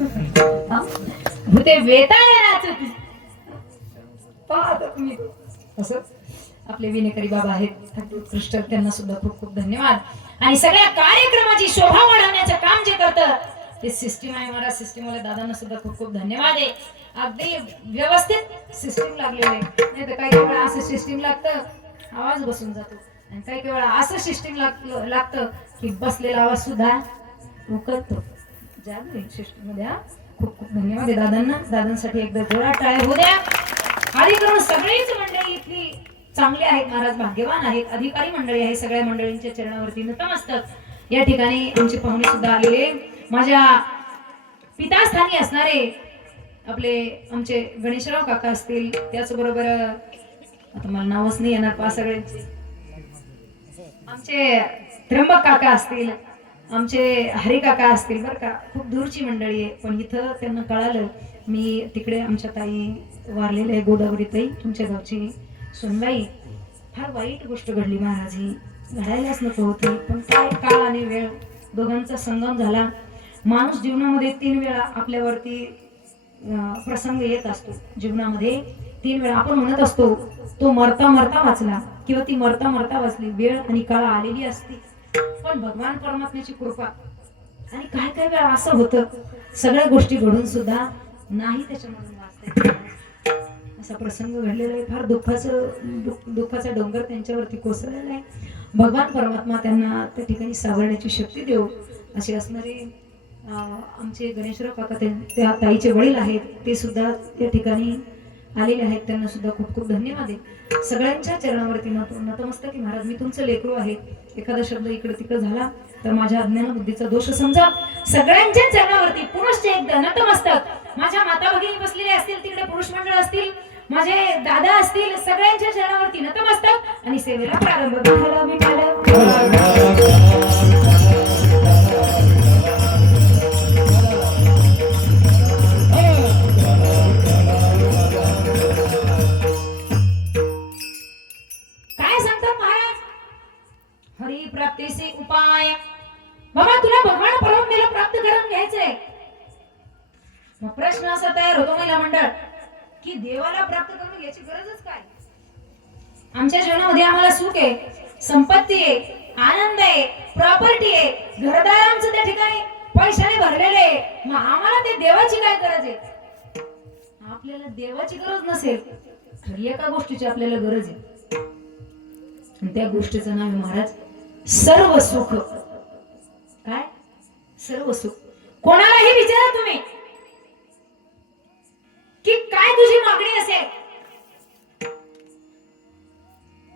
भूते वेताळे नाचती पाहता तुम्ही असं आपले विनेकरी बाबा आहेत अगदी उत्कृष्ट, त्यांना सुद्धा खूप खूप धन्यवाद. आणि सगळ्या कार्यक्रमाची शोभा वाढवण्याचं काम जे करतं ते सिस्टीम आहे महाराज, सिस्टीम वाले दादांना सुद्धा खूप खूप धन्यवाद आहे. अगदी व्यवस्थित सिस्टीम लागलेली आहे. नाही तर काही वेळा असं सिस्टीम लागतं आवाज बसून जातो, आणि काही वेळा असं सिस्टीम लागतं की बसलेला आवाज सुद्धा उकळतो. जादू सिस्टीम मध्ये. खूप खूप धन्यवाद आहे दादांना. दादांसाठी एकदा जोरात टाळ्या होऊ द्या. अधिकरण सगळीच मंडळी इथली चांगली आहेत महाराज, भाग्यवान आहेत. अधिकारी मंडळी आहे, सगळ्या मंडळींच्या चरणावरती नतमस्तक. या ठिकाणी आमचे पाहुणे सुद्धा आलेले, माझ्या पितास्थानी असणारे आपले आमचे गणेशराव काका असतील, त्याचबरोबर आता मला नावच नाही येणार पा सगळे, आमचे त्र्यंबक काका असतील, आमचे हरी काका असतील. बरं का, खूप दूरची मंडळी आहे, पण इथं त्यांना कळालं मी तिकडे आमच्या ताई वारलेले आहे, गोदावरी ताई तुमच्या गावची सुनबाई. फार वाईट गोष्ट घडली महाराज, ही घडायलाच नको होती, पण काय काळ आणि वेळ दोघांचा संगम झाला. माणूस जीवनामध्ये 3 वेळा आपल्यावरती प्रसंग येत असतो. जीवनामध्ये 3 वेळा आपण म्हणत असतो तो मरता मरता वाचला किंवा ती मरता मरता वाचली. वेळ आणि काळ आलेली असते, पण भगवान परमात्म्याची कृपा. आणि काय काय वेळा असं होतं सगळ्या गोष्टी घडून सुद्धा नाही त्याच्यामधून वाचता. असा प्रसंग घडलेला आहे. फार दुःखाचा डोंगर त्यांच्यावरती कोसळलेला आहे. भगवान परमात्मा त्यांना त्या ठिकाणी सावरण्याची शक्ती देव. असे असणारे आमचे गणेशराव काका त्या ताईचे वडील आहेत, ते सुद्धा या ठिकाणी आलेले आहेत. त्यांना सुद्धा खूप खूप धन्यवाद आहे. सगळ्यांच्या चरणावरती नतमस्तक की महाराज, मी तुमचं लेकरू आहे. एखादा शब्द इकडे तिकडे झाला तर माझ्या अज्ञान बुद्धीचा दोष समजा. सगळ्यांच्या चरणावरती पुरुष एकदा नतमस्तक. माझ्या माता भगिनी बसलेले असतील, तिकडे पुरुष मंडळ असतील, माझे दादा असतील, सगळ्यांच्या चरणावरती नतमस्तक आणि सेवेला प्रारंभ. काय सांगतात महाराज? हरी प्राप्तीचे उपाय. बाबा तुला भगवान परमात्म्याला प्राप्त करून घ्यायचंय. मग प्रश्न असा तयार होतो महिला मंडळ की देवाला प्राप्त करून घ्यायची गरजच काय? आमच्या जीवनामध्ये आम्हाला सुख आहे, संपत्ती आहे, आनंद आहे, प्रॉपर्टी आहे, घरदारांचं त्या ठिकाणी पैशाने भरलेले आहे. मग आम्हाला ते देवाची काय गरज आहे? आपल्याला देवाची गरज नसेल तर एका गोष्टीची आपल्याला गरज आहे, आणि त्या गोष्टीचं नाव आहे महाराज सर्व सुख. काय? सर्व सुख. कोणालाही विचारा तुम्ही की काय तुझी मागणी असेल,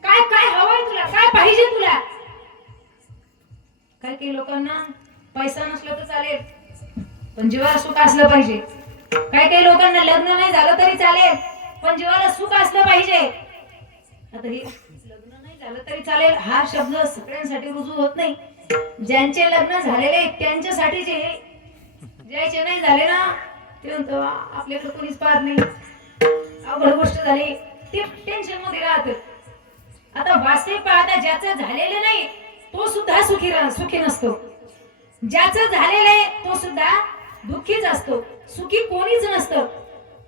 काय काय हवंय तुला, काय पाहिजे तुला. काय काही लोकांना पैसा नसला तर चालेल पण जीवाला सुख असलं पाहिजे. काय काही लोकांना लग्न नाही झालं तरी चालेल पण जीवाला सुख असलं पाहिजे. आता हे लग्न नाही झालं तरी चालेल हा शब्द सगळ्यांसाठी रुजू होत नाही. ज्यांचे लग्न झालेले त्यांच्यासाठी, ज्याचे नाही झाले ना ते म्हणतो आपल्याकडे कोणीच पाहत नाही, अवघड गोष्ट झाली, ते टेन्शन मध्ये राहत. आता वास्तविक पाहता ज्याचं झालेलं नाही तो सुद्धा सुखी नसतो, ज्याचं झालेलं आहे तो सुद्धा दुःखीच असतो. सुखी कोणीच नसतं.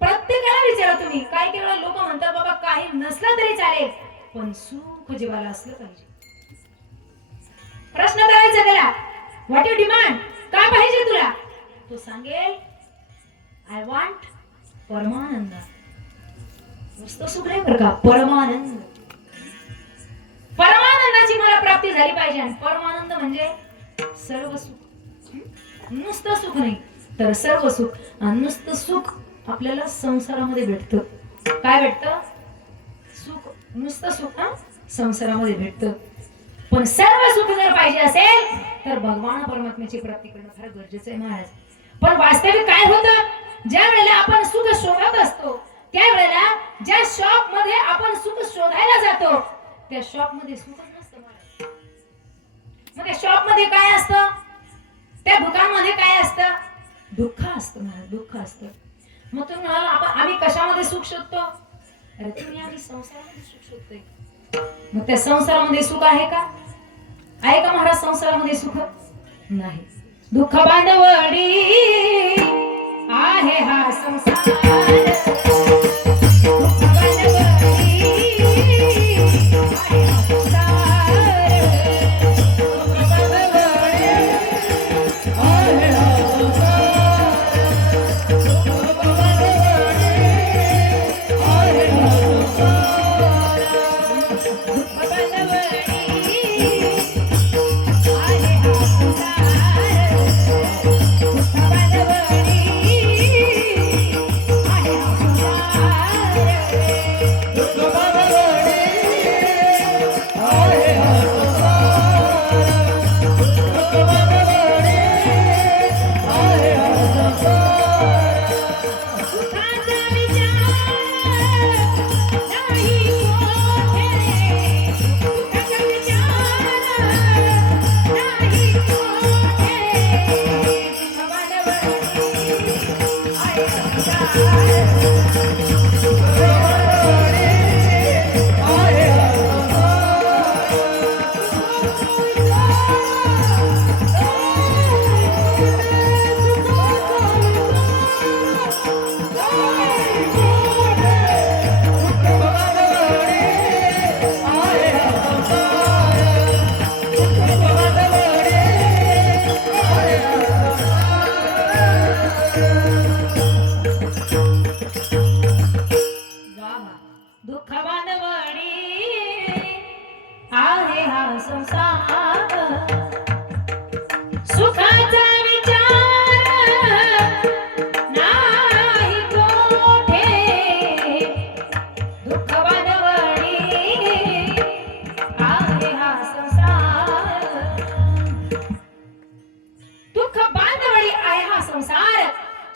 प्रत्येकाला विचारा तुम्ही. काय केवळ लोक म्हणतात बाबा काही नसलं तरी चालेल पण सुख जीवाला असलं पाहिजे. प्रश्न करायचा त्याला, व्हॉट यू डिमांड, काय पाहिजे तुला? तो सांगेल आय वॉन्ट परमानंद. नुसतं सुख नाही बरं का, परमानंद. परमानंदाची मला प्राप्ती झाली पाहिजे. आणि परमानंद म्हणजे सर्व सुख. नुसतं सुख नाही तर सर्व सुख. आणि नुसतं सुख आपल्याला संसारामध्ये भेटतं. काय भेटतं? सुख. नुसतं सुख संसारामध्ये भेटतं. पण सर्व सुख जर पाहिजे असेल तर भगवान परमात्म्याची प्राप्ती करणं फार गरजेचं आहे महाराज. पण वास्तविक काय होतं, ज्या वेळेला आपण सुख शोधत असतो त्यावेळेला ज्या शॉप मध्ये आपण सुख शोधायला जातो त्या शॉप मध्ये सुखच नसतं महाराज. मग त्या शॉप मध्ये काय असतं, त्या दुकानामध्ये काय असतं? दुःख असतं महाराज, दुःख असतं. मग तुम्ही म्हणाल आम्ही कशामध्ये सुख शोधतो? अरे तुम्ही आम्ही संसारामध्ये सुख शोधतोय. मग त्या संसारामध्ये सुख आहे का? आहे का महाराज संसारामध्ये सुख? नाही. दुःख बांधवडी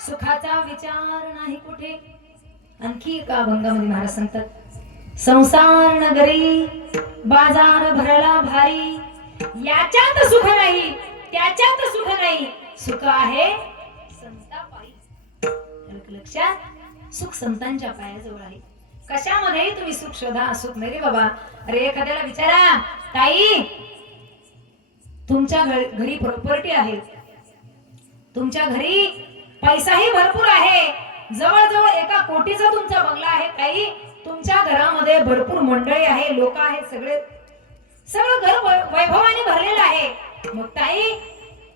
सुखाचा विचार नाही कुठे. आणखी एका अभंगामध्ये महाराज सांगतात, संसार नगरी बाजार भरला भारी, याच्यात सुख नाही त्याच्यात सुख नाही, सुख आहे संता पायी. लक्षात, सुख संतांच्या पायाजवळ आहे. कशामध्ये तुम्ही सुख शोधा, सुख नाही रे बाबा. अरे एखाद्याला विचारा, ताई तुमच्या घरी प्रॉपर्टी आहे, तुमच्या घरी पैसाही भरपूर आहे, जवळजवळ 1 कोटीचा तुमचा बंगला आहे, ताई तुमच्या घरामध्ये भरपूर मंडळी आहे, लोक आहेत, सगळं घर वैभवाने भरलेलं आहे, मग ताई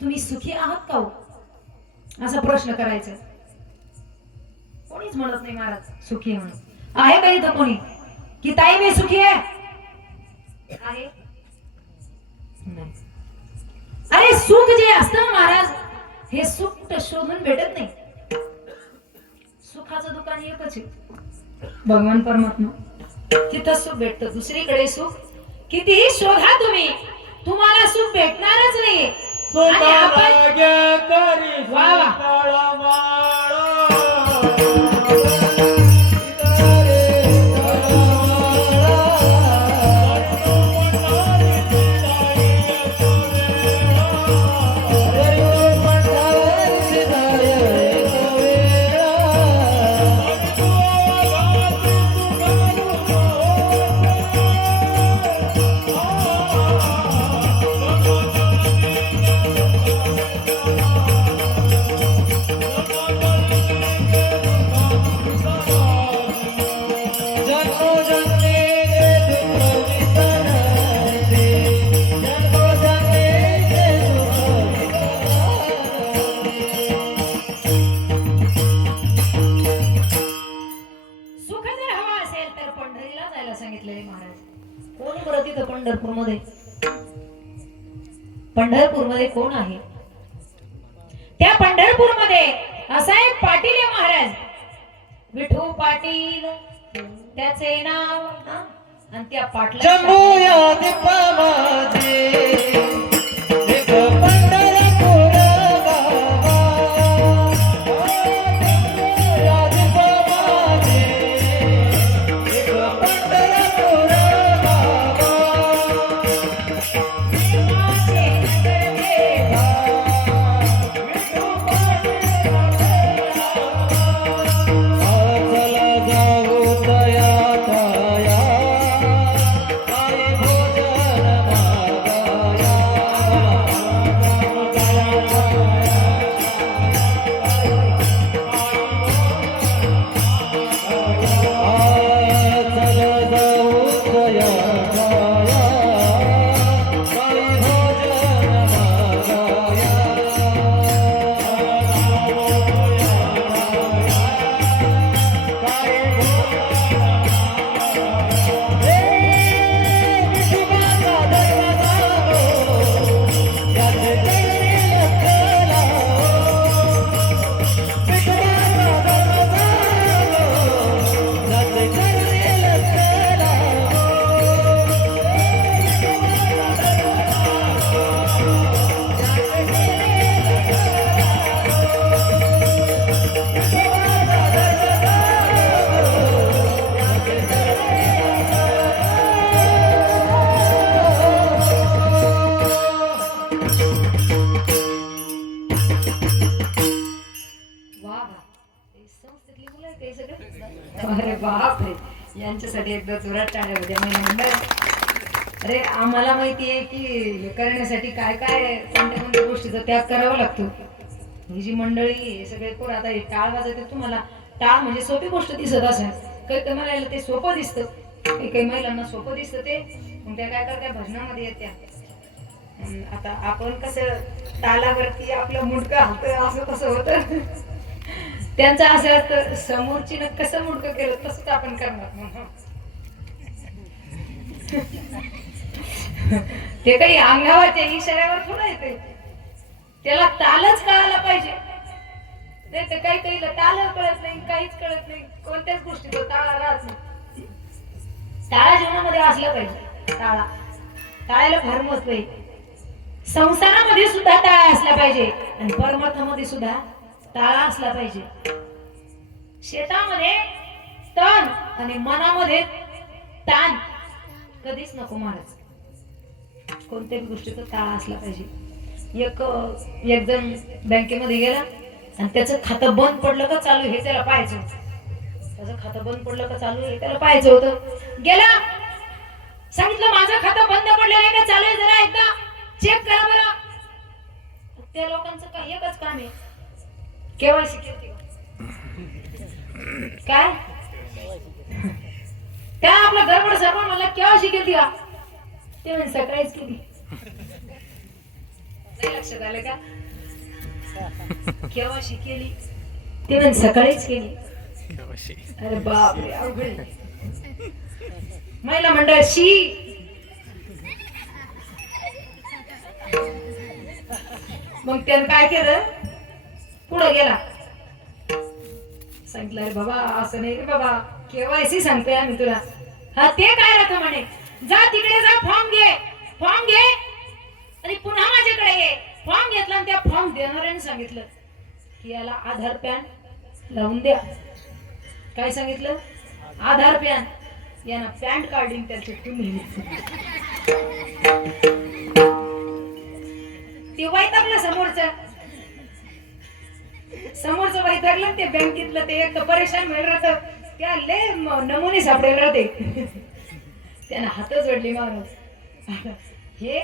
तुम्ही सुखी आहात का हो? असा प्रश्न करायचा. कोणीच म्हणत नाही महाराज सुखी म्हणून. आहे का इथं कोणी की ताई मी सुखी आहे? नाही. अरे सुख जे असतं महाराज, हे सुख शोधून भेटत नाही. सुखाचं दुकान एकच आहे, भगवान परमात्मा. तिथं सुख भेटतं, दुसरीकडे सुख कितीही शोधा तुम्ही, तुम्हाला सुख भेटणारच नाही. आणि आपण वा वा पंढरपूरमध्ये कोण आहे? त्या पंढरपूरमध्ये असा एक पाटील आहे महाराज, विठू पाटील त्याचे नाव. आणि त्या पाटला यांच्यासाठी एकदा जोरात टाळ्या होत्या म्हणजे. अरे आम्हाला माहिती आहे की हे करण्यासाठी काय काय कोणत्या गोष्टीचा त्याग करावा लागतो. ही जी मंडळी हे सगळे पोर आता हे टाळ वाजवते, तुम्हाला टाळ म्हणजे सोपी गोष्ट दिसत असेल, काही महिलांना ते सोपं दिसतं, काही महिलांना सोपं दिसतं ते, मग त्या काय करत्या भजनामध्ये येत्या. आता आपण कसं तालावरती आपलं मुंडकं हलतं असं कसं होतं, त्यांचं असं असतं समोरचीनं कसं मुंडकं केलं तसंच आपण करणार म्हणून. ते काही अंगावरच्या इशाऱ्यावर थोडं येते, त्याला तालच कळायला पाहिजे. नाही तर काही काहीला ताल कळत नाही, काहीच कळत नाही, कोणत्याच गोष्टीचा ताळा राहत नाही. ताळा जीवनामध्ये असला पाहिजे. ताळ्याला फार महत्व आहे. संसारामध्ये सुद्धा ताळा असला पाहिजे आणि परमार्थामध्ये सुद्धा ताळा असला पाहिजे. शेतामध्ये तण आणि मनामध्ये ताण कधीच नको महाराज. कोणत्याही गोष्टीचा ताळा असला पाहिजे. एक जण बँकेमध्ये गेला आणि त्याचं खातं बंद पडलं का चालू हे त्याला पाहायचं होतं. त्याचं खातं बंद पडलं का चालू हे त्याला पाहायचं होतं. गेला, सांगितलं माझं खातं बंद पडलेलं आहे का चालू आहे, जरा एकदा चेक करा बरं. त्या लोकांचं काय एकच काम आहे, केवायसी केली काय त्या आपलं गडबड सरपण मला केवायसी केली का, ते म्हणजे सकाळीच केली. नाही लक्षात आलं का, केवायसी केली ते म्हणजे सकाळीच केली. अरे बापरे अवघड. महिला मंडळाशी मग त्यानं काय केलं, पुढे गेला, सांगितलं अरे बाबा असं नाही रे बाबा, केवायसी सांगतोय आम्ही तुला. हा ते काय राहतं म्हणे, जा तिकडे जा, फॉर्म घे आणि पुन्हा माझ्याकडे ये. फॉर्म घेतला आणि त्या फॉर्म देणाऱ्याने सांगितलं की याला आधार पॅन लावून द्या. काय सांगितलं, आधार पॅन. यानं पॅन कार्डिंग त्याचे ते वैतागलं समोरचं वैतागलं. ते बँकेतलं ते एक परेशान व्हायला राहतं, त्या लय नमुने सापडेल राहते. त्यानं हात जोडली महाराज. हे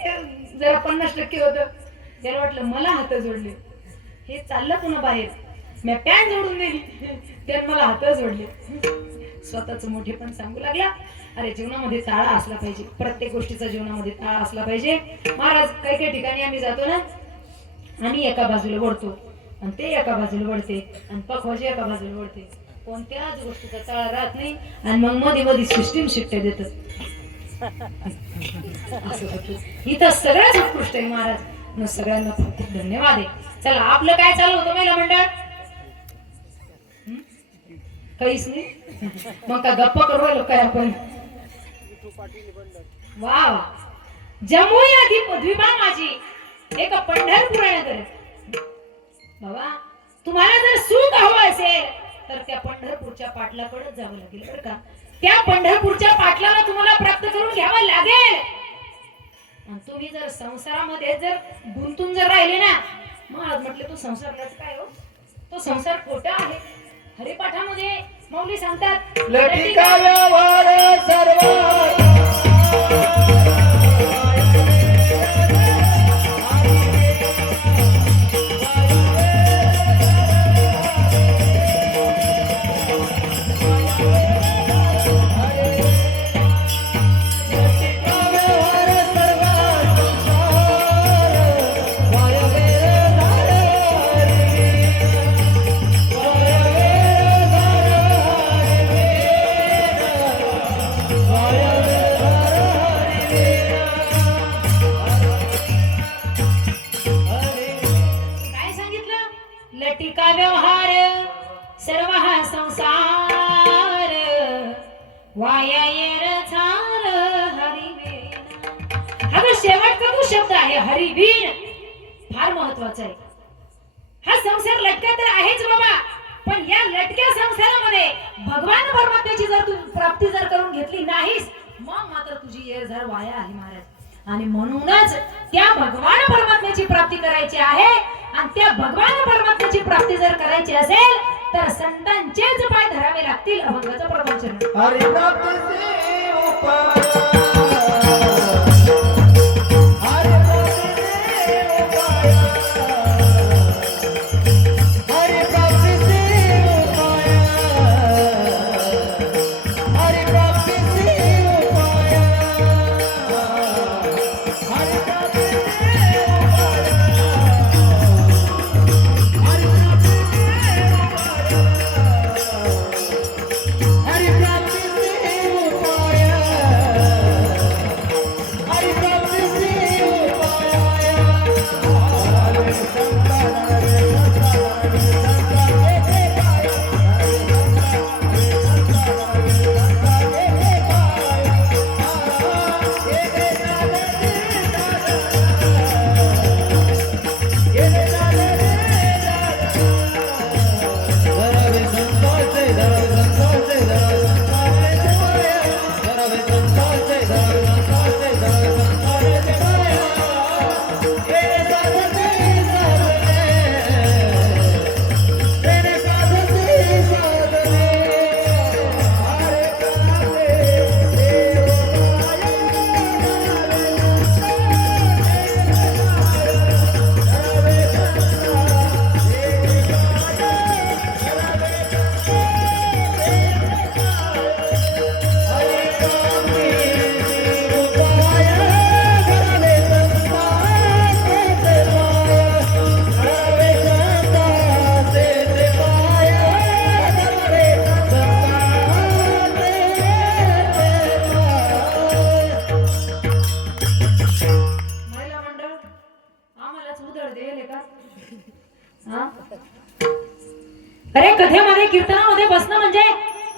जरा 50% होतं, त्याला वाटलं मला हात जोडले, हे चाललं पुन्हा बाहेर, मी पॅन जोडून दिली, त्यानं मला हात जोडले. स्वतःच मोठे पण सांगू लागला. अरे जीवनामध्ये ताळा असला पाहिजे, प्रत्येक गोष्टीचा जीवनामध्ये ताळा असला पाहिजे. महाराज काही ठिकाणी आम्ही जातो ना, आम्ही एका बाजूला वळतो आणि ते एका बाजूला वळते आणि पखवाजी एका बाजूला वळते. कोणत्याच गोष्टीचा ताळा राहत नाही आणि मग मध्ये सिस्टीम शिट्ट्या देतात. इथं सगळ्याच उत्कृष्ट आहे महाराज. मग सगळ्यांना खूप खूप धन्यवाद आहे. चला आपलं काय चालू होतं महिला मंडळ, काहीच नाही. मग का गप्पा करू काय आपण. वा जमुई आधी पदवीबा माझी एक पंढरपूर नगर. बाबा तुम्हाला जर सुख हवं असेल तर त्या पंढरपूरच्या पाटलाकडे जावं लागेल बरं का. त्या पंढरपूरच्या पाटलाला तुम्हाला प्राप्त करून घ्यावं लागेल. आणि तुम्ही जर संसारामध्ये जर गुंतून जर राहिले ना, मग म्हटलं तो संसार काय हो, तो संसार खोटा आहे. हरिपाठामध्ये मौली सांगतात लटिका व्यवहार सर्व लटिका व्यवहार सर्व हा संसार वाया येर झाल हरिवीण. हा जो शेवटचा जो शब्द आहे हरिवीण फार महत्वाचा आहे. हा संसार लटका तर आहेच बाबा, पण या लटक्या संसारामध्ये भगवान परमात्म्याची जर तू प्राप्ती जर करून घेतली नाहीस, मग मात्र तुझी येर झाड वाया आहे महाराज. आणि म्हणूनच त्या भगवान परमात्म्याची प्राप्ती करायची आहे. आणि त्या भगवान परमात्म्याची प्राप्ती जर करायची असेल तर संतांचेच पाय धरावे लागतील. अभंगाचं प्रवचन हरि प्राप्तीचे उपाय अरे कथेमध्ये कीर्तनामध्ये बसणं म्हणजे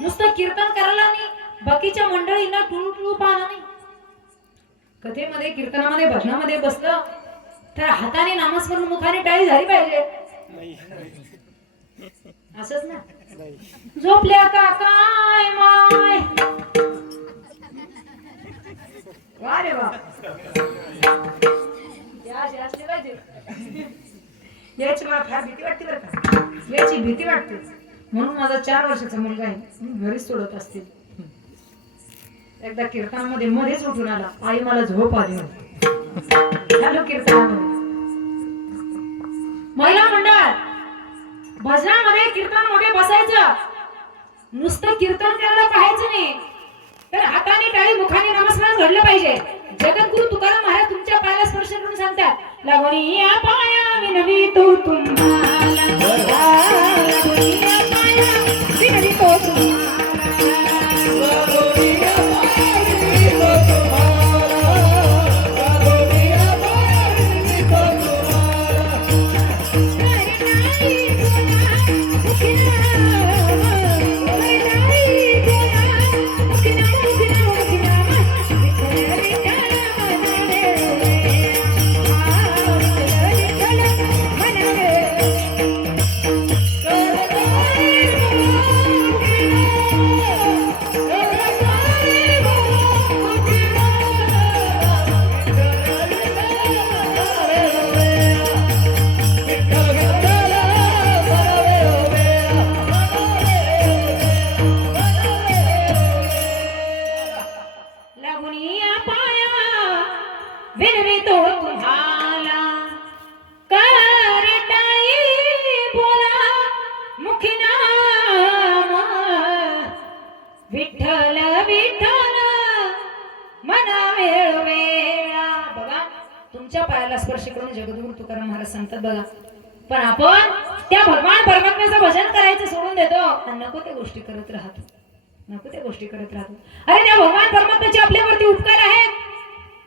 नुसतं कीर्तन करायला नाही, बाकीच्या मंडळींना टुळू पाहणं नाही. कथेमध्ये कीर्तनामध्ये भजनामध्ये बसलं तर हाताने नामस्मरण मुखाने टाळी झाली पाहिजे. असंच ना. झोपल्या का काय माय वा रे वा असले पाहिजे. याची मला फार भीती वाटते बरं का, याची भीती वाटते. म्हणून माझा 4 वर्षाचा मुलगा आहे, मी घरीच सोडत असते. एकदा कीर्तनामध्ये मध्येच उठून आला, आई मला झोप आली. हॅलो कीर्तनामध्ये महिला मंडळ भजनामध्ये कीर्तनामध्ये बसायचं, नुसतं कीर्तन करायला पाहायचं नाही, तर हाताने टाळी मुखाने नमस्कार घडलं पाहिजे. जगद्गुरु तुकाराम महाराज तुमच्या पायाला स्पर्श करून सांगतात, लागोनी या पाया विनवितो तुम्हाला, लागोनी या पाया विनवितो तुम्हाला, लागोनी या पाया विनवितो तुम्हाला, लागोनी या पाया विनवितो विठ्ठल विठ्ठल मना वेळ वेळा. बघा तुमच्या पायाला स्पर्श करून जगद्गुरु तुकाराम महाराज सांगतात बघा. पण आपण त्या भगवान परमात्म्याचं भजन करायचं सोडून देतो आणि नको त्या गोष्टी करत राहतो, नको त्या गोष्टी करत राहतो. अरे त्या भगवान परमात्म्याचे आपल्यावरती उपकार आहेत.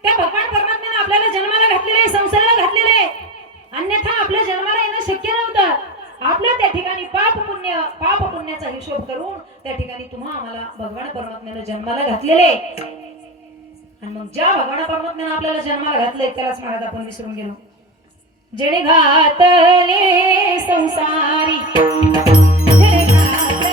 त्या भगवान परमात्म्याने आपल्याला जन्माला घातलेले, संसाराला घातलेले, अन्यथा आपल्या जन्माला येणं शक्य नव्हतं. आपलं त्या ठिकाणी पाप पुण्याचा हिशोब करून त्या ठिकाणी तुम्हा आम्हाला भगवान परमात्म्याने जन्माला घातलेले. आणि मग ज्या भगवान परमात्म्याने आपल्याला जन्माला घातलंय त्यालाच महाराज आपण विसरून गेलो. जेणे घातले संसारी, जेणे घातले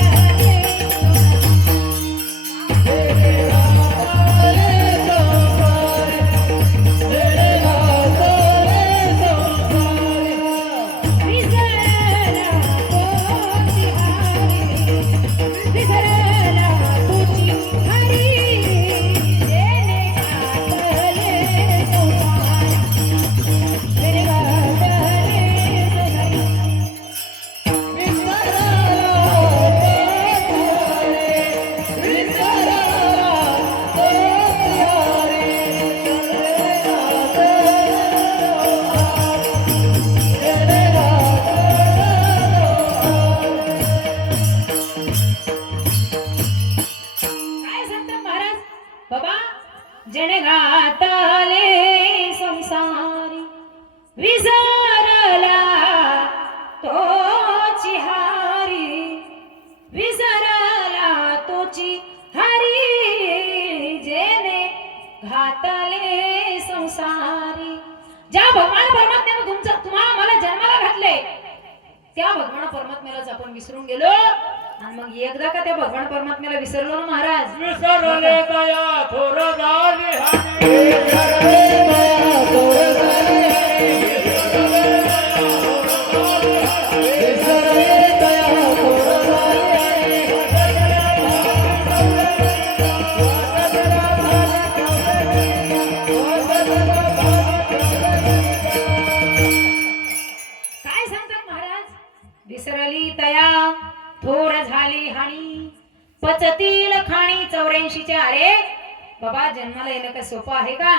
जेणे घातले संसारी, विसरला तोची हारी, विसरला तोची हारी. जेणे घातले संसारी, ज्या भगवान परमात्म्याने तुम्हाला मला जन्माला घातले त्या भगवान परमात्म्यालाच आपण विसरून गेलो. आणि मग एकदा का त्या भगवान परमात्म्याला विसरलो ना महाराज, विसरले दया थोर झाली काय सांगतात महाराज, विसरली तया थोर झाली हानी, पचतील खाणी 84च्या. अरे बाबा जन्माला येणं काय सोपं आहे का?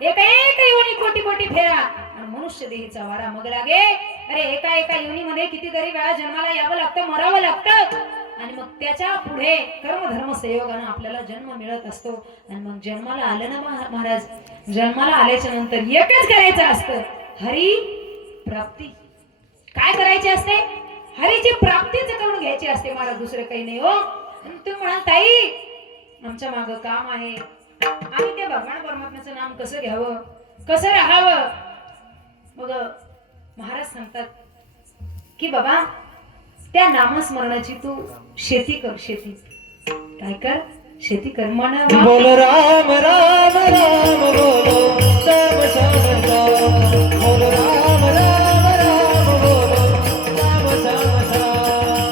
एक योनी कोटी कोटी फेरा आणि मनुष्य देहीचा वारा मग लागे. अरे एका योनीमध्ये कितीतरी वेळा जन्माला यावं लागतं, मरावं लागतं. आणि मग त्याच्या पुढे कर्मधर्म संयोगाने आपल्याला जन्म मिळत असतो. आणि मग जन्माला आलं ना महाराज, जन्माला आल्याच्या नंतर एकच करायचं असतं, हरी प्राप्ती. काय करायचे असते? हरीची प्राप्तीच करून घ्यायची असते मला, दुसरं काही नाही हो. आणि तुम्ही म्हणाल ताई आमच्या माग काम आहे, आम्ही त्या भगवान परमात्म्याचं नाम कसं घ्यावं, कसं राहावं. मग महाराज सांगतात की बाबा त्या नामस्मरणाची तू शेती कर. शेती काय कर? शेती कर. मन बोल राम राम राम बोलो श्याम श्याम श्याम. बोल राम राम राम बोलो श्याम श्याम श्याम.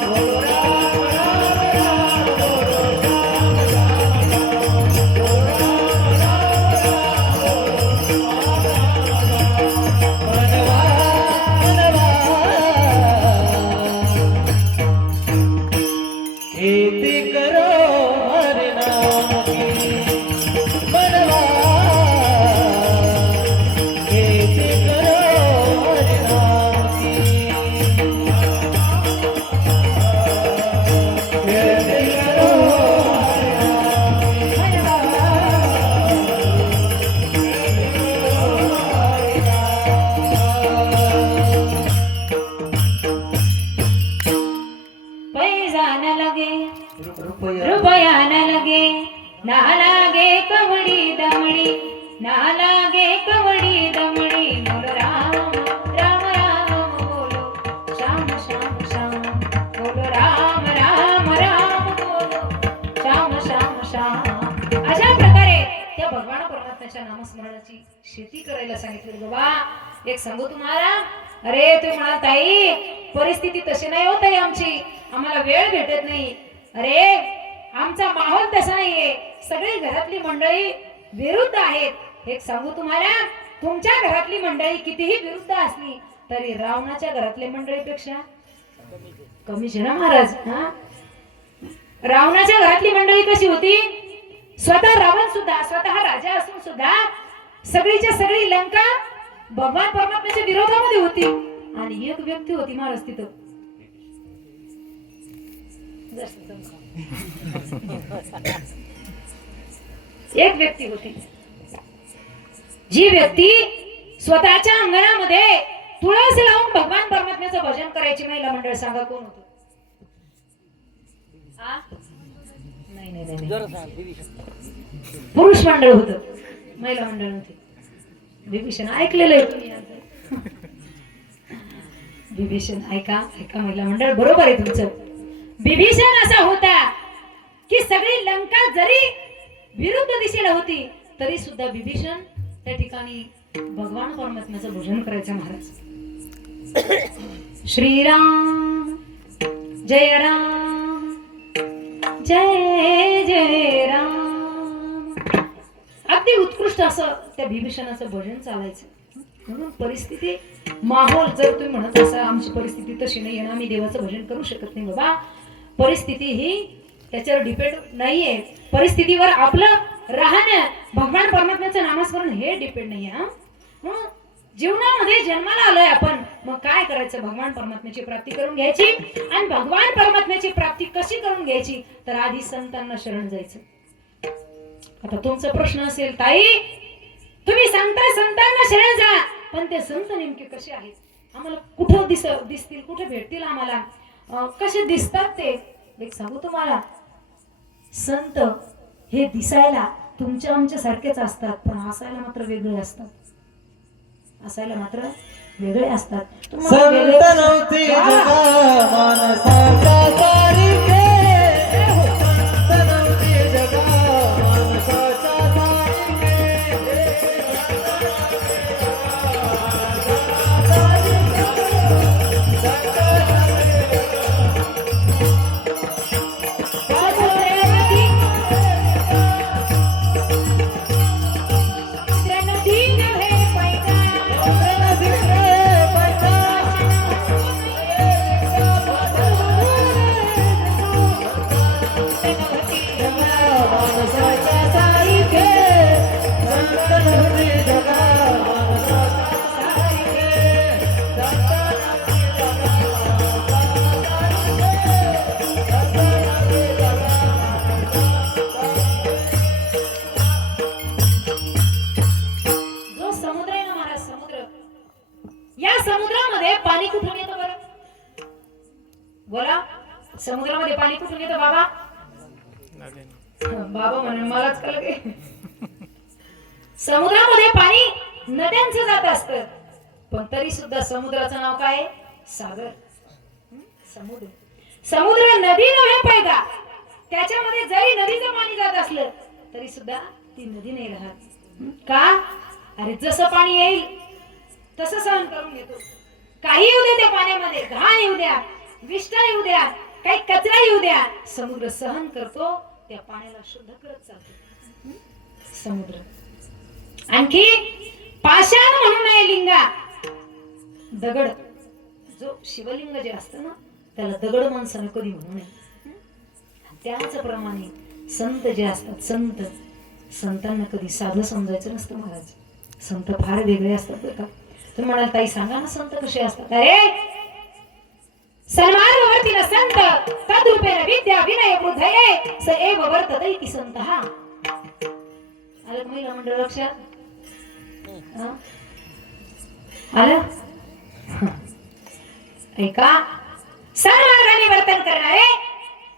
बोल राम राम राम बोलो श्याम श्याम श्याम. बोल राम राम राम बोलो वनवा खेती करो हरि नाम की. बनवा खेती करो हरि नाम की. खेती करो हरि पैसा न लगे रुपया रुपया न लगे, ना लागे कवडी दमडी, ना लागे कवडी दमडी. बोलो राम राम राम बोलो श्याम श्याम श्याम. बोलो राम राम राम बोलो श्याम श्याम श्याम. अशा प्रकारे त्या भगवान परमात्म्याच्या नामस्मरणाची शेती करायला सांगितलं. बाबा एक सांगू तुम्हाला, अरे तुम्ही म्हणा ताई परिस्थिती तशी नाही होत आहे आमची, आम्हाला वेळ भेटत नाही. अरे आमचा माहोल तसा नाहीये, सगळी घरातली मंडळी विरुद्ध आहेत. एक सांगू तुम्हाला, तुमच्या घरातली मंडळी कितीही विरुद्ध असली तरी रावणाच्या घरातल्या मंडळीपेक्षा कमीच ना महाराज. हा, रावणाच्या घरातली मंडळी कशी होती? स्वतः रावण सुद्धा, स्वतः राजा असून सुद्धा सगळीच्या सगळी लंका भगवान परमात्म्याच्या विरोधामध्ये होती. आणि एक व्यक्ती होती महाराज तिथं, एक व्यक्ती होती, जी व्यक्ती स्वतःच्या अंगणामध्ये तुळस लावून भगवान परमात्म्याचं भजन करायची. महिला मंडळ सांगा कोण होतं? नाही नाही नाही, पुरुष मंडळ होतं, महिला मंडळ होते. विभीषण ऐकलेलं आहे तुम्ही? विभीषण ऐका ऐका, महिला मंडळ बरोबर आहे तुमचं. विभीषण असा होता की सगळी लंका जरी विरुद्ध दिशेला होती तरी सुद्धा विभीषण त्या ठिकाणी भगवान परमात्म्याचं भजन करायचं. महाराज श्रीराम जय राम जय जय राम. अगदी उत्कृष्ट असं त्या विभीषणाचं भजन चालायचं. म्हणून परिस्थिती माहोल जर तुम्ही म्हणत असा आमची परिस्थिती तशी नाही आहे ना, आम्ही देवाचं भजन करू शकत नाही. बाबा परिस्थिती ही त्याच्यावर डिपेंड नाहीये. परिस्थितीवर आपलं राहणं, भगवान परमात्म्याचं नामस्मरण हे डिपेंड नाहीये. हा, जीवनामध्ये जन्माला आलोय आपण, मग काय करायचं? भगवान परमात्म्याची प्राप्ती करून घ्यायची. आणि भगवान परमात्म्याची प्राप्ती कशी करून घ्यायची? तर आधी संतांना शरण जायचं. आता तुमचा प्रश्न असेल, ताई तुम्ही सांगताय संतांना शरण जा, पण ते संत नेमके कसे आहेत? आम्हाला कुठं दिसतील, कुठे भेटतील आम्हाला, कसे दिसतात ते? एक सांगू तुम्हाला, संत हे दिसायला तुमच्या आमच्या सारखेच असतात, पण हसायला मात्र वेगळे असतात. हसायला मात्र वेगळे असतात. संत नव्हते जगा मानसाच्या सारिखे. संत नव्हते जगा मानसाच्या सारिखे. समुद्रामध्ये पाणी कुठून येतं बाबा? बाबा म्हणे मलाच कळलं की समुद्रामध्ये पाणी नद्यांचं जात असतं, पण तरी सुद्धा समुद्राचं नाव काय आहे? सागर. समुद्र. समुद्र नदी नव्हे पैदा. त्याच्यामध्ये जरी नदीचं पाणी जात असलं तरी सुद्धा ती नदी नाही राहत. का? अरे जसं पाणी येईल तसं सहन करून येतो. काही येऊ दे त्या पाण्यामध्ये, घाण येऊ द्या, विष्ठा येऊ द्या, काही कचरा येऊ द्या, समुद्र सहन करतो, त्या पाण्याला शुद्ध करत चालतो. समुद्र. आणखी पाषाण म्हणून आहे लिंगा. दगड. जो शिवलिंग जे असतं ना त्याला दगड माणसाने कधी म्हणू नये. त्याचप्रमाणे संत जे असतात, संतांना कधी साधं समजायचं नसतं महाराज. संत फार वेगळे असतात बरं का. तुम्ही म्हणाल ताई सांगा ना संत कसे असतात? अरे सन्मार्गवर्तीन संत तद्रूपेण विद्या विनय बुद्धये स एव वर्तते इति संतः. आलं महिला मंडळ लक्षात? आलं? ऐका, सन्मार्गाने वर्तन करणारे,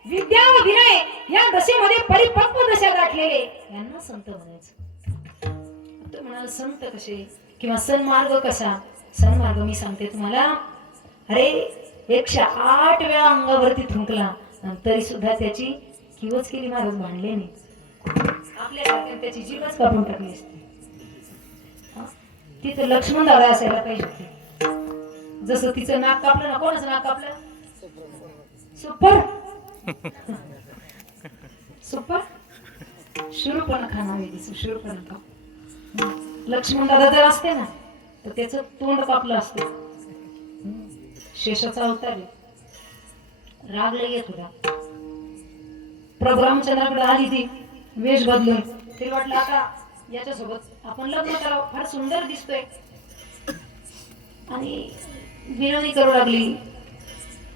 विद्या व विनय या दशेमध्ये परिपक्व दशा गाठलेले यांना संत म्हणायचं. तो म्हणाल संत कसे किंवा सन्मार्ग कसा? सन्मार्ग मी सांगते तुम्हाला. अरे 108 वेळा अंगावरती थुंकला तरी सुद्धा त्याची किवच केली महाराज, भांडले नाही. आपल्या त्याची जीवच कापून टाकली असते. तिथं लक्ष्मण दादा असायला पाहिजे होते. जसं तिचं नाक कापलं ना, कोणाचं नाक कापलं? सुपर सुपर शूरपणखा नाव आहे तिचं, शूरपणखा. लक्ष्मण दादा जर असते ना तर त्याचं तोंड कापलं असतं. शेषाचा अवतार आहे. राग लय येत होता. प्रभू रामचंद्राकडे आली ती वेश बदलून. ते वाटलं आता याच्यासोबत आपण लग्न करावं, फार सुंदर दिसतोय. आणि विनवणी करू लागली,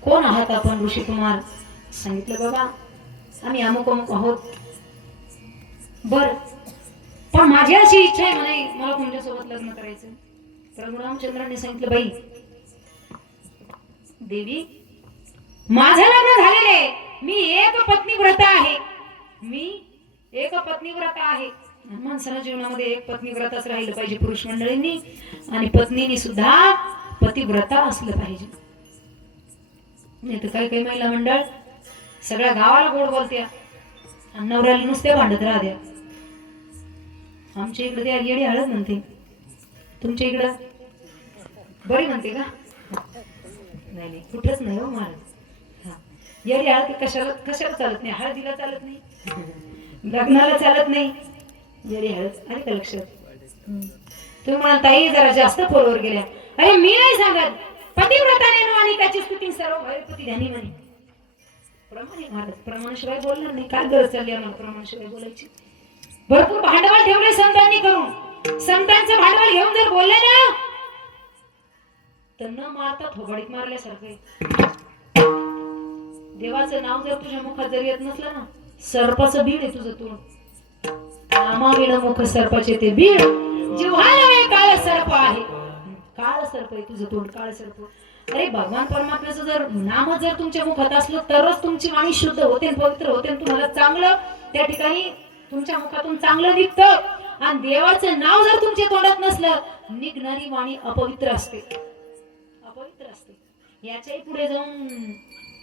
कोण आहात आपण? ऋषी कुमार. सांगितलं बाबा आम्ही अमुक अमुक आहोत. बर, पण माझी अशी इच्छा आहे म्हणे मला तुमच्यासोबत लग्न करायचं. प्रभू रामचंद्रांनी सांगितलं बाई देवी माझं लग्न झालेले, मी एक पत्नी व्रत आहे. मी एक पत्नी व्रत आहे. माणसाला जीवनामध्ये एक पत्नी व्रतच राहिलं पाहिजे पुरुष मंडळींनी, आणि पत्नीनी सुद्धा पतिव्रता असलं पाहिजे. नाही तर काही काही महिला मंडळ सगळ्या गावाला गोड बोलत्या आणि नवऱ्याला नुसते भांडत राहत्या. आमच्या इकडे त्या येडी हळद म्हणते, तुमच्या इकडं बरी म्हणते का? नाही नाही, कुठंच नाही हो महाराज. येडी हळद कशाला कशाला चालत नाही? हळदीला चालत नाही, लग्नाला चालत नाही. येडी हळद आली का लक्षात? तुम्ही म्हणाल ताई जरा जास्त फोरवर गेल्या. अरे मी नाही सांगत, पतिव्रताने अनेकाची स्तुती सर्व भैरपती ध्यानी म्हणे. प्रमाणे महाराज प्रमाणाशिवाय बोलणार नाही. काय गरज चालली आम्हाला प्रमाणाशिवाय बोलायची? भरपूर भांडवल ठेवले संतांनी करून. संतांचं भांडवल घेऊन जर बोलले ना तर न मारता थोबाडीत मारल्यासारखं. देवाचं नाव जर तुझ्या मुखात जर येत नसलं ना, सर्पाचं बीड आहे तुझं तोंड. नामाविण मुख सर्पाचे ते बीड, जिव्हा नव्हे काळ सर्प आहे. काळ सर्प आहे तुझं तोंड, काळ सर्प. अरे भगवान परमात्म्याचं जर नाम जर तुमच्या मुखात असलं तरच तुमची वाणी शुद्ध होते, पवित्र होते, तुम्हाला चांगलं त्या ठिकाणी तुमच्या मुखातून चांगलं निघतं. आणि देवाचं नाव जर तुमच्या तोंडात नसलं, निघणारी वाणी अपवित्र असते, अपवित्र असते. याच्याही पुढे जाऊन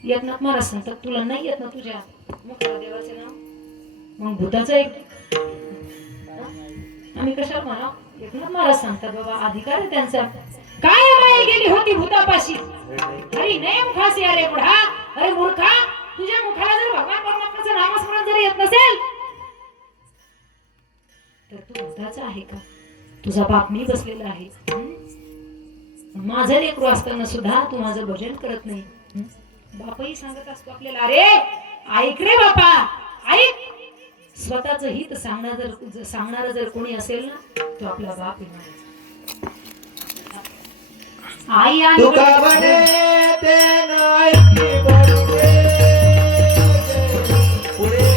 एकनाथ महाराज सांगतात तुला नाही येत ना तुझ्या मुखाला देवाचे नाव, मग भूताचं एक आम्ही कशाला म्हणा? एकनाथ महाराज सांगतात बाबा अधिकार आहे त्यांचा. काय माया गेली होती भूतापाशी, हरी नये मुखासी अरे बुढा. अरे मूर्खा, तुझ्या मुखाला जर भगवान परमात्म्याचं नामस्मरण जर येत नसेल तर तू भूताचा आहे का? तुझा बाप मी बसलेला आहे. माझं लेकरू असताना सुद्धा तू माझं भजन करत नाही. बापही सांगत असतो आपल्याला, अरे ऐक रे बापा ऐक. स्वतःच हित सांगणार जर कोणी असेल ना तो आपला बाप आहे. आई आणि तुका म्हणे ते नायकी बरोबर पुढे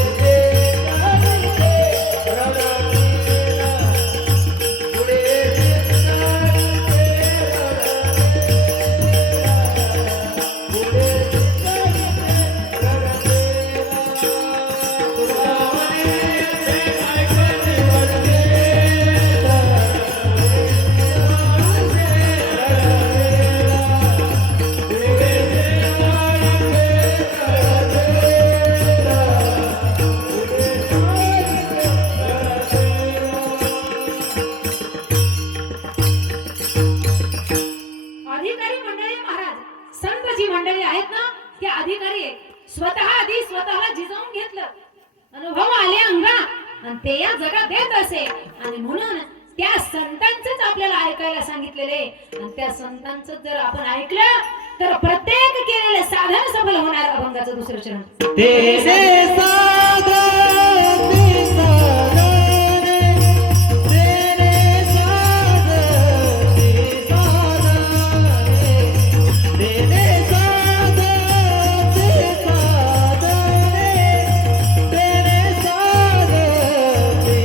स्वतः आधी स्वतःला झिजवून घेतलं, अनुभव आले अंगा आणि ते या जगात येत असे. आणि म्हणून त्या संतांचंच आपल्याला ऐकायला सांगितलेले. आणि त्या संतांचं जर आपण ऐकलं तर प्रत्येक केलेलं साधन सफल होणार. अभंगाचं दुसरं चरण. तेरे साधन ते साधन तेरे साधन ते साधन तेरे साधन ते साधन तेरे साधन ते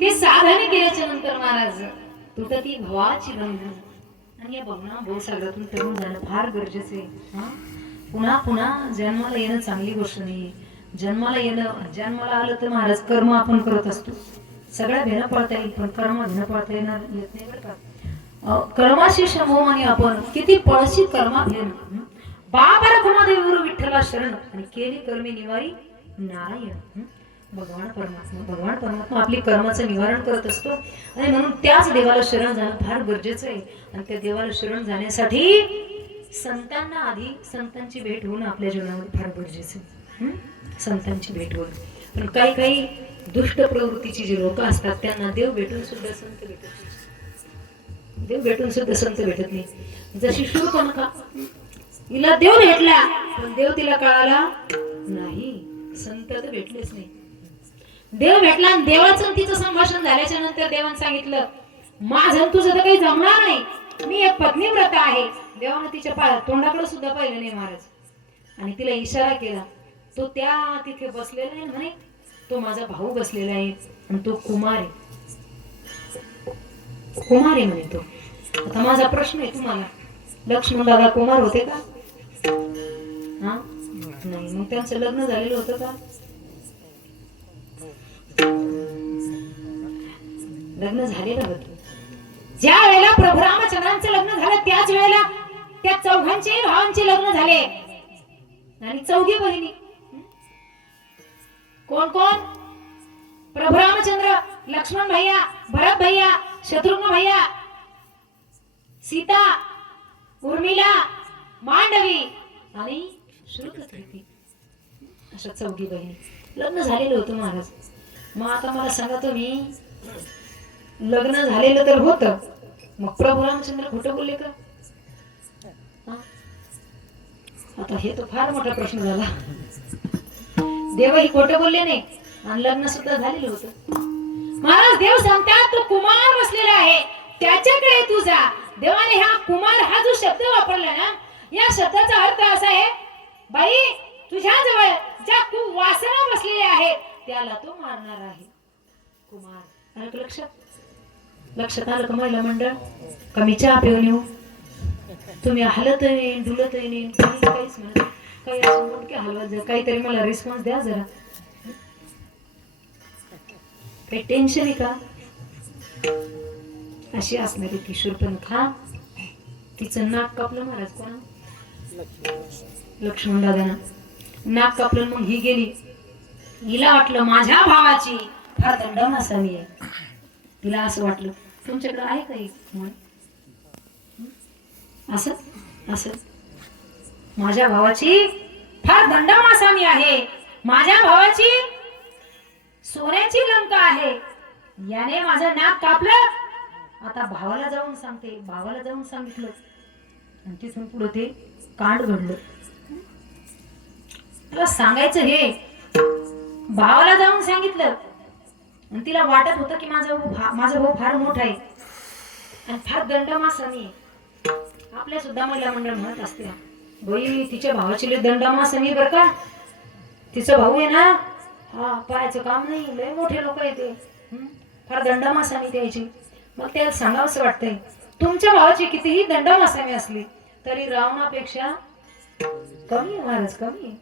ते साधन केल्याच्या नंतर महाराज तुटती भवाची बंधन. आणि या बघना भवसागरातून तरुण जाणं फार गरजेचं आहे. पुन्हा पुन्हा जन्माला येणं चांगली गोष्ट नाही. जन्माला आलं तर महाराज कर्म आपण करत असतो. सगळ्या भेणं पळता येईल पण कर्म भेणं पळता येत नाही बरं का. कर्माशी समोमानी आपण किती पळशी कर्मा भेण. बाबा रखुमादेवी विठ्ठला शरण आणि केली कर्मी निवारी नारायण. भगवान परमात्मा आपली कर्माचं निवारण करत असतो. आणि म्हणून त्याच देवाला शरण जाणं फार गरजेचं आहे. आणि त्या देवाला शरण जाण्यासाठी संतांना आधी संतांची भेट होणं आपल्या जीवनामध्ये फार गरजेचं आहे. संतांची भेट होणं. पण काही काही दुष्ट प्रवृत्तीची जी लोक असतात त्यांना देव भेटून सुद्धा संत भेटत नाही. जशी शूर्पणखा हिला देव भेटला पण देव तिला कळाला नाही. संत तर भेटलेच नाही. देव भेटला आणि देवाचं तिचं संभाषण झाल्याच्या नंतर देवानं सांगितलं माझं तुझं तर काही जमणार नाही. मी एक पत्नीव्रत आहे. देवानं तिच्या तोंडाकडे सुद्धा पाहिलं नाही महाराज. आणि तिला इशारा केला. तो त्या तिथे बसलेला आहे म्हणे. तो माझा भाऊ बसलेला आहे आणि तो कुमार आहे. म्हणे तो. आता माझा प्रश्न आहे तुम्हाला, लक्ष्मण दादा कुमार होते का? नाही. मग त्यांचं लग्न झालेलं होतं का? लग्न झालेलं होतं. ज्या वेळेला प्रभू रामचंद्रांचं लग्न झालं त्याच वेळेला त्या चौघांचे भावांचे लग्न झाले आणि चौघी बहिणी कोण कोण? प्रभू रामचंद्र, लक्ष्मण भैया, भरत भैया, शत्रुघ्न भैया, सीता, उर्मिला, मांडवी आणि श्रुतकीर्ती, अशा चौघी बहिणी. लग्न झालेलं होतं महाराज. मग आता मला सांगा तुम्ही, लग्न झालेलं तर होतं, मग प्रभू रामचंद्र खोटं बोलले का? आता हे तर फार मोठा प्रश्न झाला. देवही खोटं बोलले नाही आणि लग्न सुद्धा झालेलं होतं. महाराज देव सांगतात तो कुमार बसलेला आहे, त्याच्याकडे तू जा. देवाने हा कुमार हा जो शब्द वापरला ना, या शब्दाचा अर्थ असा आहे, बाई तुझ्या जवळ ज्या कुवासना बसलेल्या आहेत त्याला तो मारणार आहे. कुमार आलं लक्षात आलं का महिला मंडळ? कमी चहा पिऊन येऊ तुम्ही, हलत नाही डुलत नाही, काहीच म्हणत काही असं मुंडके हलवत जा, काहीतरी मला रिस्पॉन्स द्या जरा. काही टेन्शन आहे का? अशी असणारी ती शूर्पणखा, तिचं नाक कापलं महाराज. कोणा? लक्ष्मण दादाना नाक कापलं. मग ही गेली, हिला वाटलं माझ्या भावाची फार दंडम असावी आहे. तिला असं वाटलं. तुमच्याकडे आहे काही असं माझ्या भावाची फार दंडम असावी आहे, माझ्या भावाची सोन्याची लंका आहे, याने माझं नाक कापलं. आता भावाला जाऊन सांगते. भावाला जाऊन सांगितलं आणि तिथून पुढे ते कांड घडलं. तिला सांगायचं हे, भावाला जाऊन सांगितलं आणि तिला वाटत होतं की माझा भाऊ फार मोठा आहे आणि फार दंडमासामी आहे. आपल्या सुद्धा महिला मंडळ म्हणत असते, बाई तिच्या भावाची लय दंडमासामी बर का, तिचा भाऊ आहे ना, हा पाहायचं काम नाही, लय मोठे लोक येते, फार दंडमासामी द्यायची. मग त्याला सांगावंसं वाटतंय, तुमच्या भावाची कितीही दंडमासामी असली तरी रावणापेक्षा कमी आहे महाराज, कमी आहे.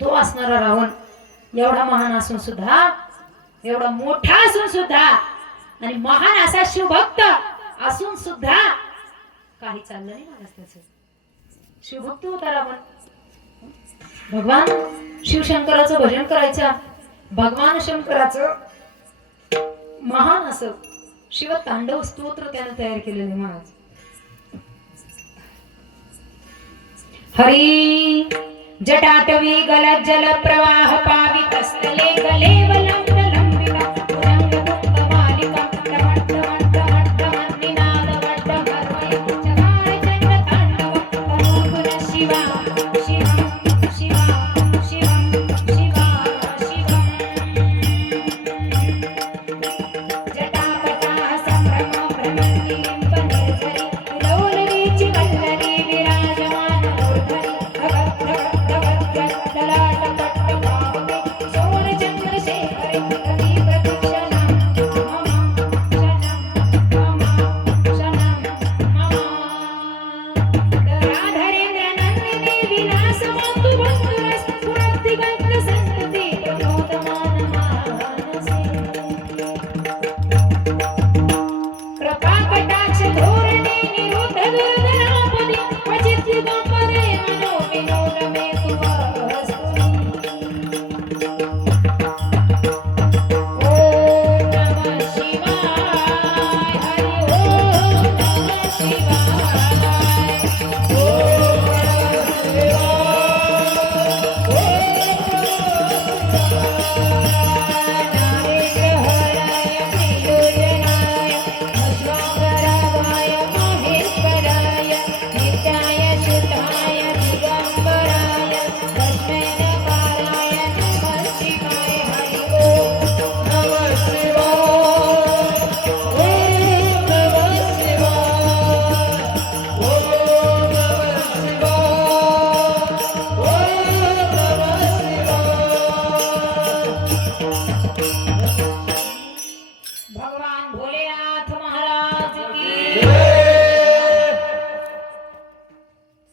तो असणारा रावण एवढा महान असून सुद्धा, एवढा मोठा असून सुद्धा आणि महान असा शिवभक्त असून सुद्धा काही चाललं नाही महाराज त्याचं. शिवभक्त होता रावण. भगवान शिवशंकराचं भजन करायचं, भगवान शंकराचं महान असं शिवतांडव स्तोत्र त्याने तयार केलेले महाराज. हरी जटाटवी गलत जल प्रवाह पावितस्थले गलेवलं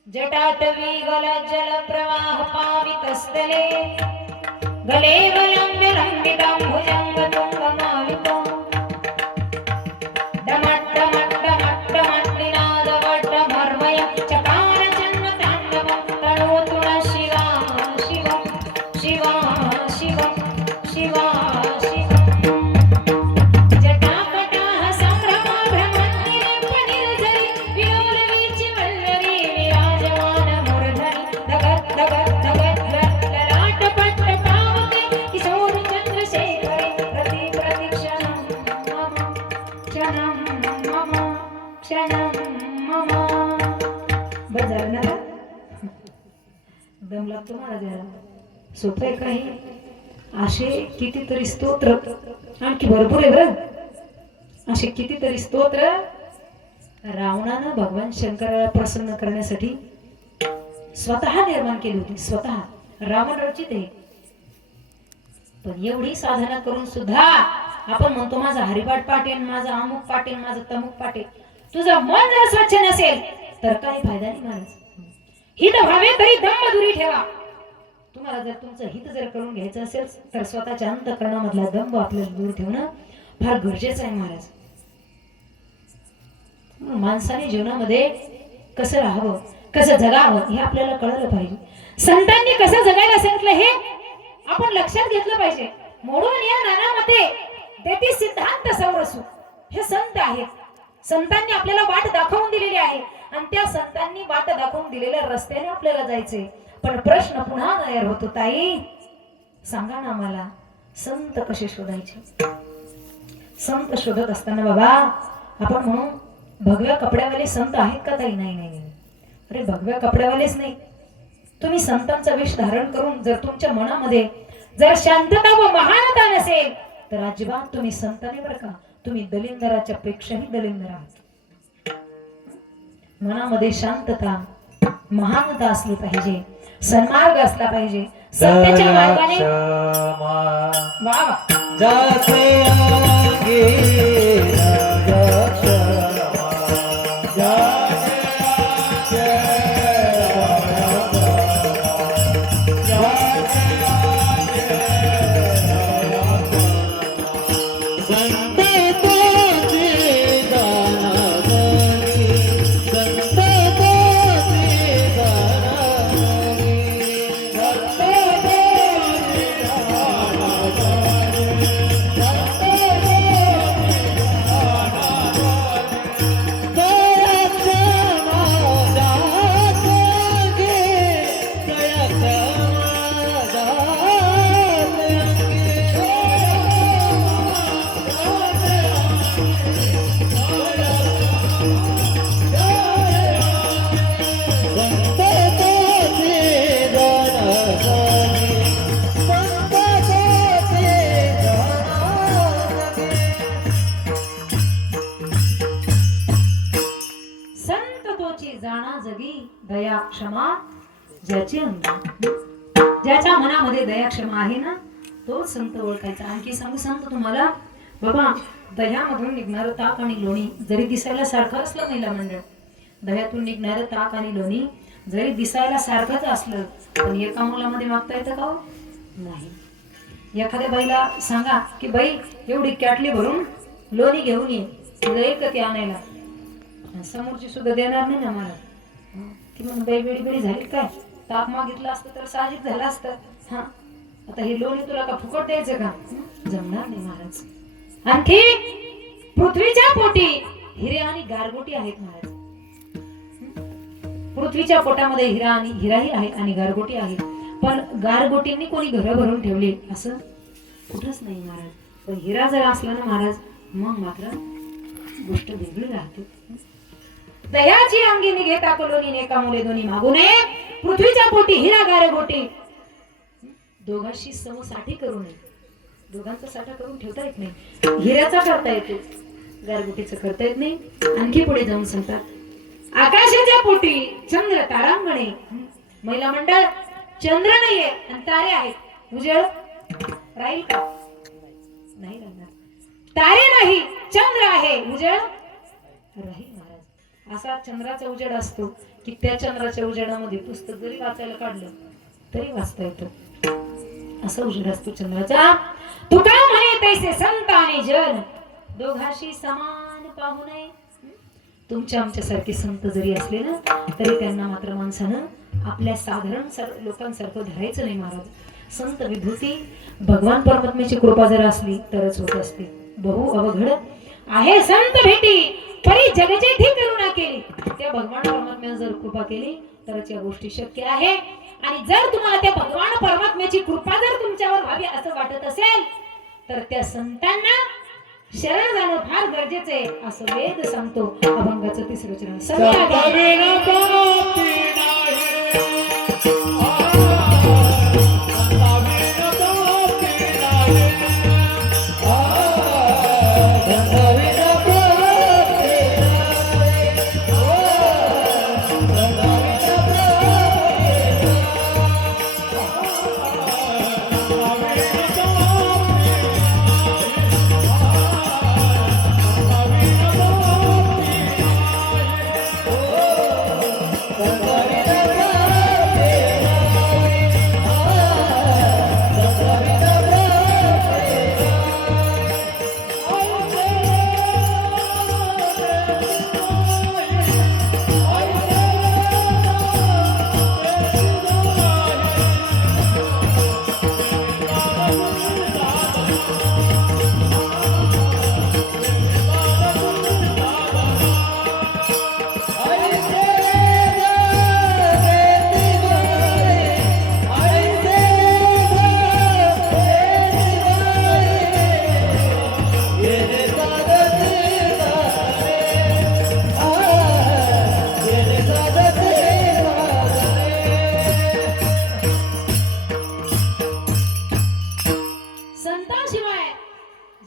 जटाटवी गलत जल प्रवाह पावितस्थले गलेवलं विलंबितं भुजंग तुंगमालिकम् मम बस झालं ना दम लागतो महाराजाला सोपं आहे काही असे कितीतरी स्तोत्र आणखी भरपूर आहे बरं असे कितीतरी स्तोत्र रावणानं भगवान शंकराला प्रसन्न करण्यासाठी स्वतः निर्माण केली होती स्वतः रावण रचित आहे पण एवढी साधना करून सुद्धा आपण म्हणतो माझा हरिपाठ पाठेन माझा अमुक पाठेन माझं तमुक पाठेन तुझं मन जर स्वच्छ नसेल तर काही फायदा नाही महाराज हित व्हावे तरी दंभ ठेवा तुम्हाला जर तुमचं हित जर करून घ्यायचं असेल तर स्वतःच्या अंतःकरणामधला दंभ आपल्याला दूर ठेवणं फार गरजेचं आहे महाराज माणसाने जीवनामध्ये कसं राहावं कसं जगावं हे आपल्याला कळलं पाहिजे संतांनी कसं जगायला सांगितलं हे आपण लक्षात घेतलं पाहिजे मोडून या नानामध्ये देती सिद्धांत सौरसू हे संत आहेत संतांनी आपल्याला वाट दाखवून दिलेली आहे आणि त्या संतांनी वाट दाखवून दिलेल्या रस्त्याने आपल्याला जायचंय पण प्रश्न पुन्हा तयार होतो ताई सांगा ना मला संत कसे शोधायचे संत शोधत असताना बाबा आपण म्हणू भगव्या कपड्यावाले संत आहेत का ताई नाही नाही अरे भगव्या कपड्यावालेच नाही तुम्ही संतांचा वेश धारण करून जर तुमच्या मनामध्ये जर शांतता व महानता नसेल तर अजिबात तुम्ही संत नाही बरं का तुम्ही दलिंदराच्या पेक्षाही दलिंदर आहात मनामध्ये शांतता महानता असली पाहिजे सन्मार्ग असला पाहिजे सत्याच्या मार्गाने वा वा जाते आगे दया क्षमा ज्याची अंगी ज्याच्या मनामध्ये दया क्षमा आहे ना तो संत ओळखायचा आणखी सांगू सांगतो तुम्हाला बाबा दह्यामधून निघणारं ताक आणि लोणी जरी दिसायला सारखं असलं महिला मंडळ दह्यातून निघणारं ताक आणि लोणी जरी दिसायला सारखंच असलं पण एका मुलामध्ये मागता येतं का नाही एखाद्या बाईला सांगा की बाई एवढी कॅटली भरून लोणी घेऊन ये जाईल का ती आणायला समोरची सुद्धा देणार नाही ना मला ती मग बाई बेडी बेडी झाली काय ताक मागितलं असतं तर साहजिक झालं असतं हा आता हे लोणी तुला का फुकट द्यायचं का जमणार नाही महाराज आणखी पृथ्वीच्या पोटी हिरे आणि गारगोटी आहेत महाराज पृथ्वीच्या पोटामध्ये हिराही आहे आणि गारगोटी आहे पण गारगोटींनी कोणी घर भरून ठेवली असं कुठंच नाही महाराज पण हिरा जर असला ना महाराज मग मात्र गोष्ट वेगळी राहते दह्याची अंगी निघेता कलोनी एका मुले दोन्ही मागू नये पृथ्वीच्या पोटी हिरा गारगोटी दोघांशी समसाठी करू नये दोघांचा साठा करून ठेवता येत नाही हिऱ्याचा करता येतो गारगोटीचं करता येत नाही आणखी पुढे जाऊन सांगतात आकाशाच्या पोटी चंद्र तारांगणे महिला मंडळ चंद्र नाहीये आणि तारे आहेत उजेड राहील का नाही राहणार तारे नाही चंद्र आहे उजेड राहील महाराज असा चंद्राचा उजेड असतो की त्या चंद्राच्या उजेडामध्ये पुस्तक जरी वाचायला काढलं तरी वाचता येतं असा उजेड असतो चंद्राचा तुका म्हणे तैसे संत आणि जन दोघांशी समान पाहू नये तुमच्या आमच्यासारखे संत जरी असले ना तरी त्यांना मात्र माणसानं आपल्या साधारण लोकांसारखं धरायचं नाही महाराज संत विभूती भगवान परमात्म्याची कृपा जर असली तरच होत असते बहु अवघड आहे संत भेटी परी जगजेठी करुणा केली त्या भगवान परमात्म्याने जर कृपा केली तरच या गोष्टी शक्य आहे आणि जर तुम्हाला त्या भगवान परमात्म्याची कृपा जर तुमच्यावर व्हावी असं वाटत असेल तर त्या संतांना शरण जाणं फार गरजेचं आहे असं वेद सांगतो. अभंगाचं तिसरं चरण सगळ्या संताविन पापी नाही.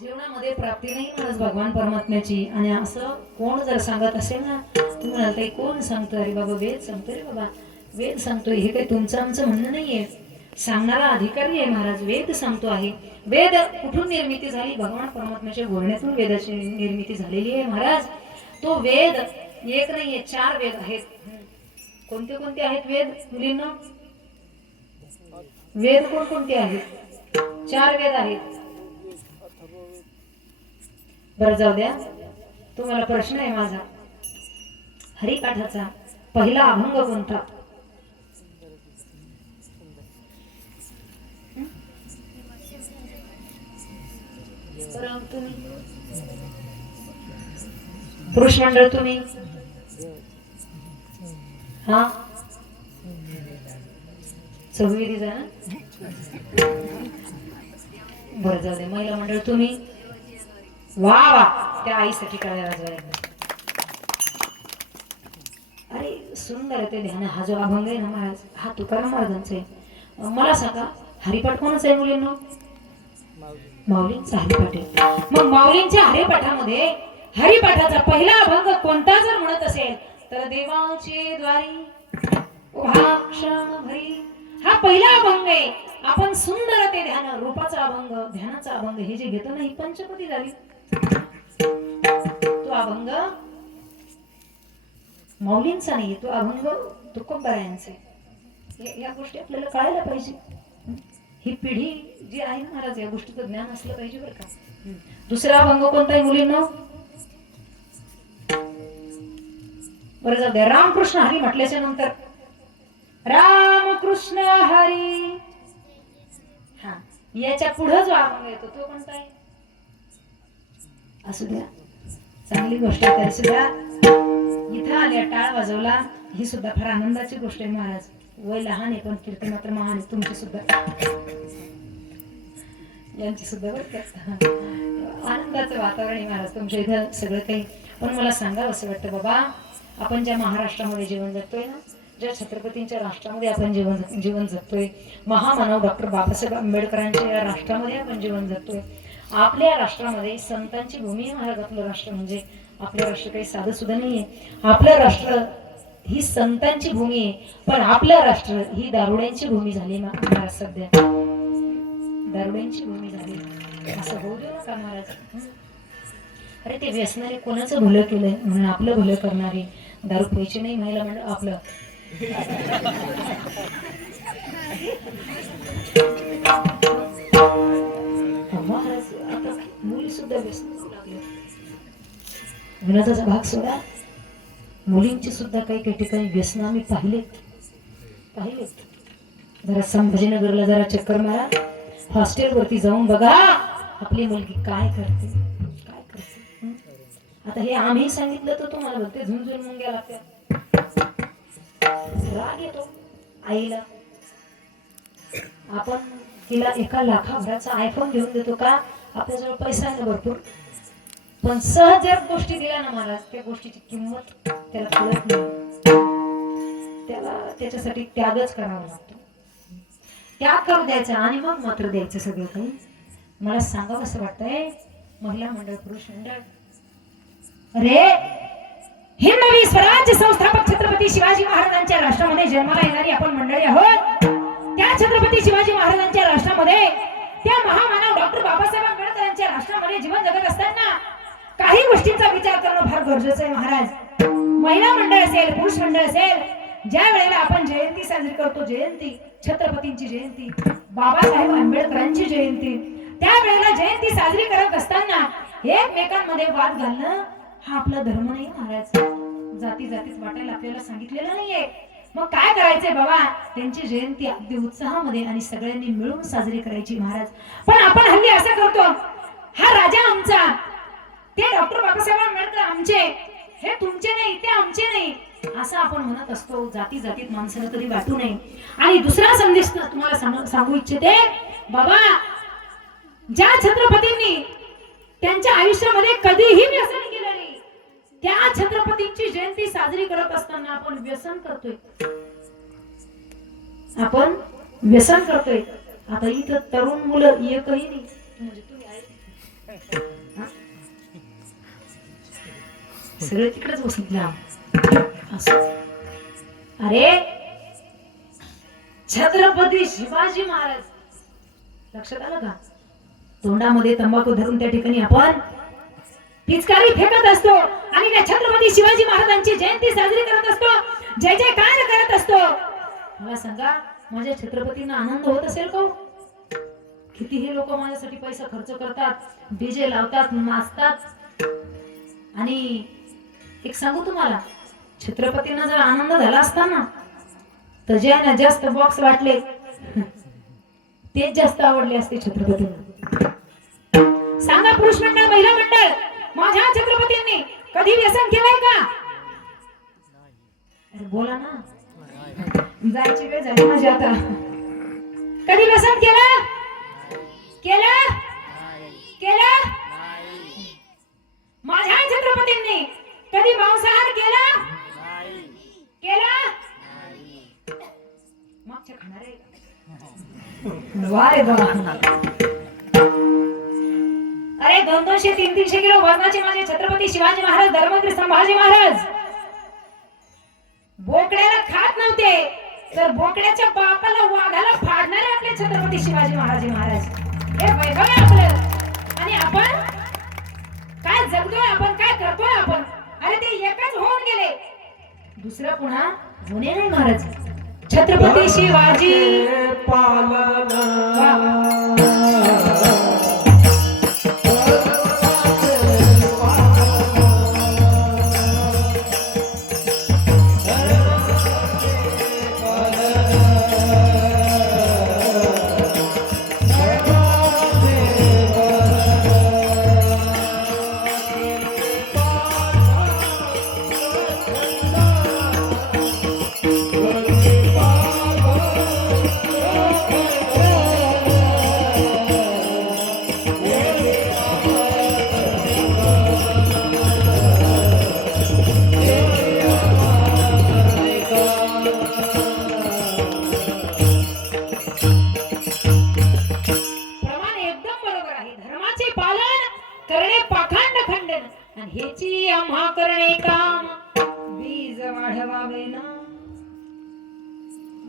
जीवनामध्ये प्राप्ती नाही म्हणत भगवान परमात्म्याची. आणि असं कोण जर सांगत असेल ना, तुम्ही म्हणाल ताई कोण सांगतो? अरे बाबा वेद सांगतोय रे बाबा, वेद सांगतोय. हे काही तुमचं आमचं म्हणणं नाहीये, सांगणारा अधिकारी आहे महाराज. वेद सांगतो आहे. वेद कुठून निर्मिती झाली? भगवान परमात्म्याच्या बोलण्यातून वेदाची निर्मिती झालेली आहे महाराज. तो वेद एक नाहीये, 4 वेद आहेत. कोणते कोणते आहेत वेद मुलींना? वेद कोणकोणते आहेत? 4 वेद आहेत. बरं जाऊ द्या, तुम्हाला प्रश्न आहे माझा. हरिपाठाचा पहिला अभंग कोणता? तुम्ही पुरुष मंडळ, तुम्ही हा चौविधीचा ना? बरं जाऊ दे. महिला मंडळ तुम्ही? वा वा, त्या आईसाठी करायला एकदा. अरे सुंदर आहे ते ध्यान. हा जो अभंग आहे ना महाराज, हा तुकाराम महाराजांचा आहे. मला सांगा हरिपाठ कोणाचा आहे मुलींनो? माऊलींचा हरिपाठ आहे. मग माऊलींच्या हरिपाठामध्ये हरिपाठाचा पहिला अभंग कोणता जर म्हणत असेल तर देवाचे द्वारी उभा क्षण भरी, हा पहिला अभंग आहे. आपण सुंदर ते ध्यान, रूपाचा अभंग, ध्यानाचा अभंग हे जे घेतो ना, ही पंचपदी झाली. तो अभंग माऊलींचा नाही, तो अभंग तुकोबारायांचा आहे. या गोष्टी आपल्याला कळायला पाहिजे. ही पिढी जी आहे ना महाराज, या गोष्टीचं ज्ञान असलं पाहिजे बरं का. दुसरा अभंग कोणता आहे मुलींना? बरं जाऊ द्या. रामकृष्ण हरी म्हटल्याच्या नंतर रामकृष्ण हरी, हा याच्या पुढे जो अभंग येतो तो कोणता आहे? असू द्या, चांगली गोष्ट आहे. तरी सुद्धा इथं आल्या टाळ वाजवला, ही सुद्धा फार आनंदाची गोष्ट आहे महाराज. वय लहान आहे पण कीर्ती मात्र महान आहे तुमची सुद्धा, यांची सुद्धा बरं का. आनंदाचं वातावरण आहे महाराज तुमच्या इथं सगळं काही. पण मला सांगावं असं वाटतं बाबा, आपण ज्या महाराष्ट्रामध्ये जीवन जगतोय ना, ज्या छत्रपतींच्या राष्ट्रामध्ये आपण जीवन जगतोय, महामानव डॉक्टर बाबासाहेब आंबेडकरांच्या या राष्ट्रामध्ये आपण जीवन जगतोय. आपल्या राष्ट्रामध्ये संतांची भूमी आहे महाराज. आपलं राष्ट्र म्हणजे आपलं राष्ट्र काही साधं सुद्धा नाहीये. आपलं राष्ट्र ही संतांची भूमी आहे, पण आपलं राष्ट्र ही दारुड्यांची भूमी झाली महाराज. सध्या दारुड्यांची भूमी झाली, असं होऊ देऊ नका महाराज. अरे ते व्यसनाने कोणाचं भलं केलंय म्हणून आपलं भलं करणारे. दारू प्यायची नाही महिला मंडळ आपलं. महाराज आता मुली सुद्धा व्यसन लागले. विनोदाचा भाग सोडा, मुलींची सुद्धा काही काही ठिकाणी व्यसन आम्ही पाहिलेत. जरा संभाजीनगरला जरा चक्कर मारा, हॉस्टेलवरती जाऊन बघा आपली मुलगी काय करते. आता हे आम्ही सांगितलं तर तुम्हाला बघते झुंझुन मुंग्या लागतात. राग येतो आईला. आपण तिला 1 लाखाभराचा आयफोन घेऊन देतो का? आपल्याजवळ पैसा आहे ना भरपूर. पण सहज जर गोष्टी दिल्या ना महाराज, त्या गोष्टीची किंमत त्याला कळत नाही. त्याला त्याच्यासाठी त्यागच करावा लागतो. त्याग करू द्यायचा आणि मग मात्र द्यायचं सगळं काही. मला सांगावं असं वाटतंय, महिला मंडळ, पुरुष मंडळ, अरे हिंदवी स्वराज्य संस्थापक छत्रपती शिवाजी महाराजांच्या राष्ट्रामध्ये जन्माला येणारी आपण मंडळी आहोत. त्या छत्रपती शिवाजी महाराजांच्या राष्ट्रामध्ये, त्या महामानव डॉक्टर बाबासाहेब आंबेडकर यांच्या राष्ट्रामध्ये जीवन जगत असताना काही गोष्टींचा विचार करणं फार गरजेचं आहे महाराज. महिला मंडळ असेल, पुरुष मंडळ असेल, ज्या वेळेला आपण जयंती साजरी करतो, जयंती छत्रपतींची जयंती, बाबासाहेब आंबेडकरांची जयंती, त्या वेळेला जयंती साजरी करत असताना एकमेकांमध्ये वाद घालणं हा आपला धर्म नाही महाराज. जाती जातीत वाटायला आपल्याला सांगितलेलं नाहीये. मग काय करायचंय बाबा, त्यांची जयंती अगदी उत्साहामध्ये आणि सगळ्यांनी मिळून साजरी करायची महाराज. पण आपण हल्ली असं करतो, हा राजा आमचा, ते डॉक्टर बाबासाहेब आंबेडकर आमचे, हे तुमचे नाही, ते आमचे नाही, असं आपण म्हणत असतो. जाती जातीत माणसाला कधी वाटू नये. आणि दुसरा संदेश तुम्हाला सांगू इच्छिते, बाबा ज्या छत्रपतींनी त्यांच्या आयुष्यामध्ये कधीही व्यसन केलं नाही, त्या छत्रपतींची जयंती साजरी करत असताना आपण व्यसन करतोय. आपण व्यसन करतोय. आता इथं तरुण मुलं एकही नाही, म्हणजे तुम्ही आहे सगळे तिकडेच बसले. अरे छत्रपती शिवाजी महाराज, लक्षात आलं का? तोंडामध्ये तंबाखू धरून त्या ठिकाणी आपण पिचकारी फेकत असतो आणि त्या छत्रपती शिवाजी महाराजांची जयंती साजरी करत असतो, जय जयकार करत असतो. मला सांगा, माझ्या छत्रपतींना आनंद होत असेल का? कितीही लोक माझ्यासाठी पैसा खर्च करतात, डीजे लावतात, नाचतात. आणि एक सांगू तुम्हाला, छत्रपतींना जर आनंद झाला असता ना, तर ज्यांना जास्त बॉक्स वाटले तेच जास्त आवडले असते छत्रपतींना. सांगा पुरुष मंडळ, महिला मंडळ, माझ्या छत्रपतींनी कधी व्यसन केलंय का? अरे बोला ना, जायची वेळ झाली माझी आता. कधी व्यसन केलं? केलं? केलं? माझ्या छत्रपतींनी कधी मांसाहार केला? केला? मागच्या खाणारे वारे बाबा. अरे 200-200, 300-300 किलो वजनाचे माझे छत्रपती शिवाजी महाराज, धर्मवीर संभाजी महाराज बोकड्याला खात नव्हते, तर बोकड्याच्या बापाला, वाघाला फाडणारे आपले छत्रपती शिवाजी महाराज. हे वैभव आहे आपलं. आणि आपण काय जगतोय, आपण काय करतोय आपण? अरे ते एकच होऊन गेले, दुसरं पुन्हा होणे नाही महाराज. छत्रपती शिवाजी पालन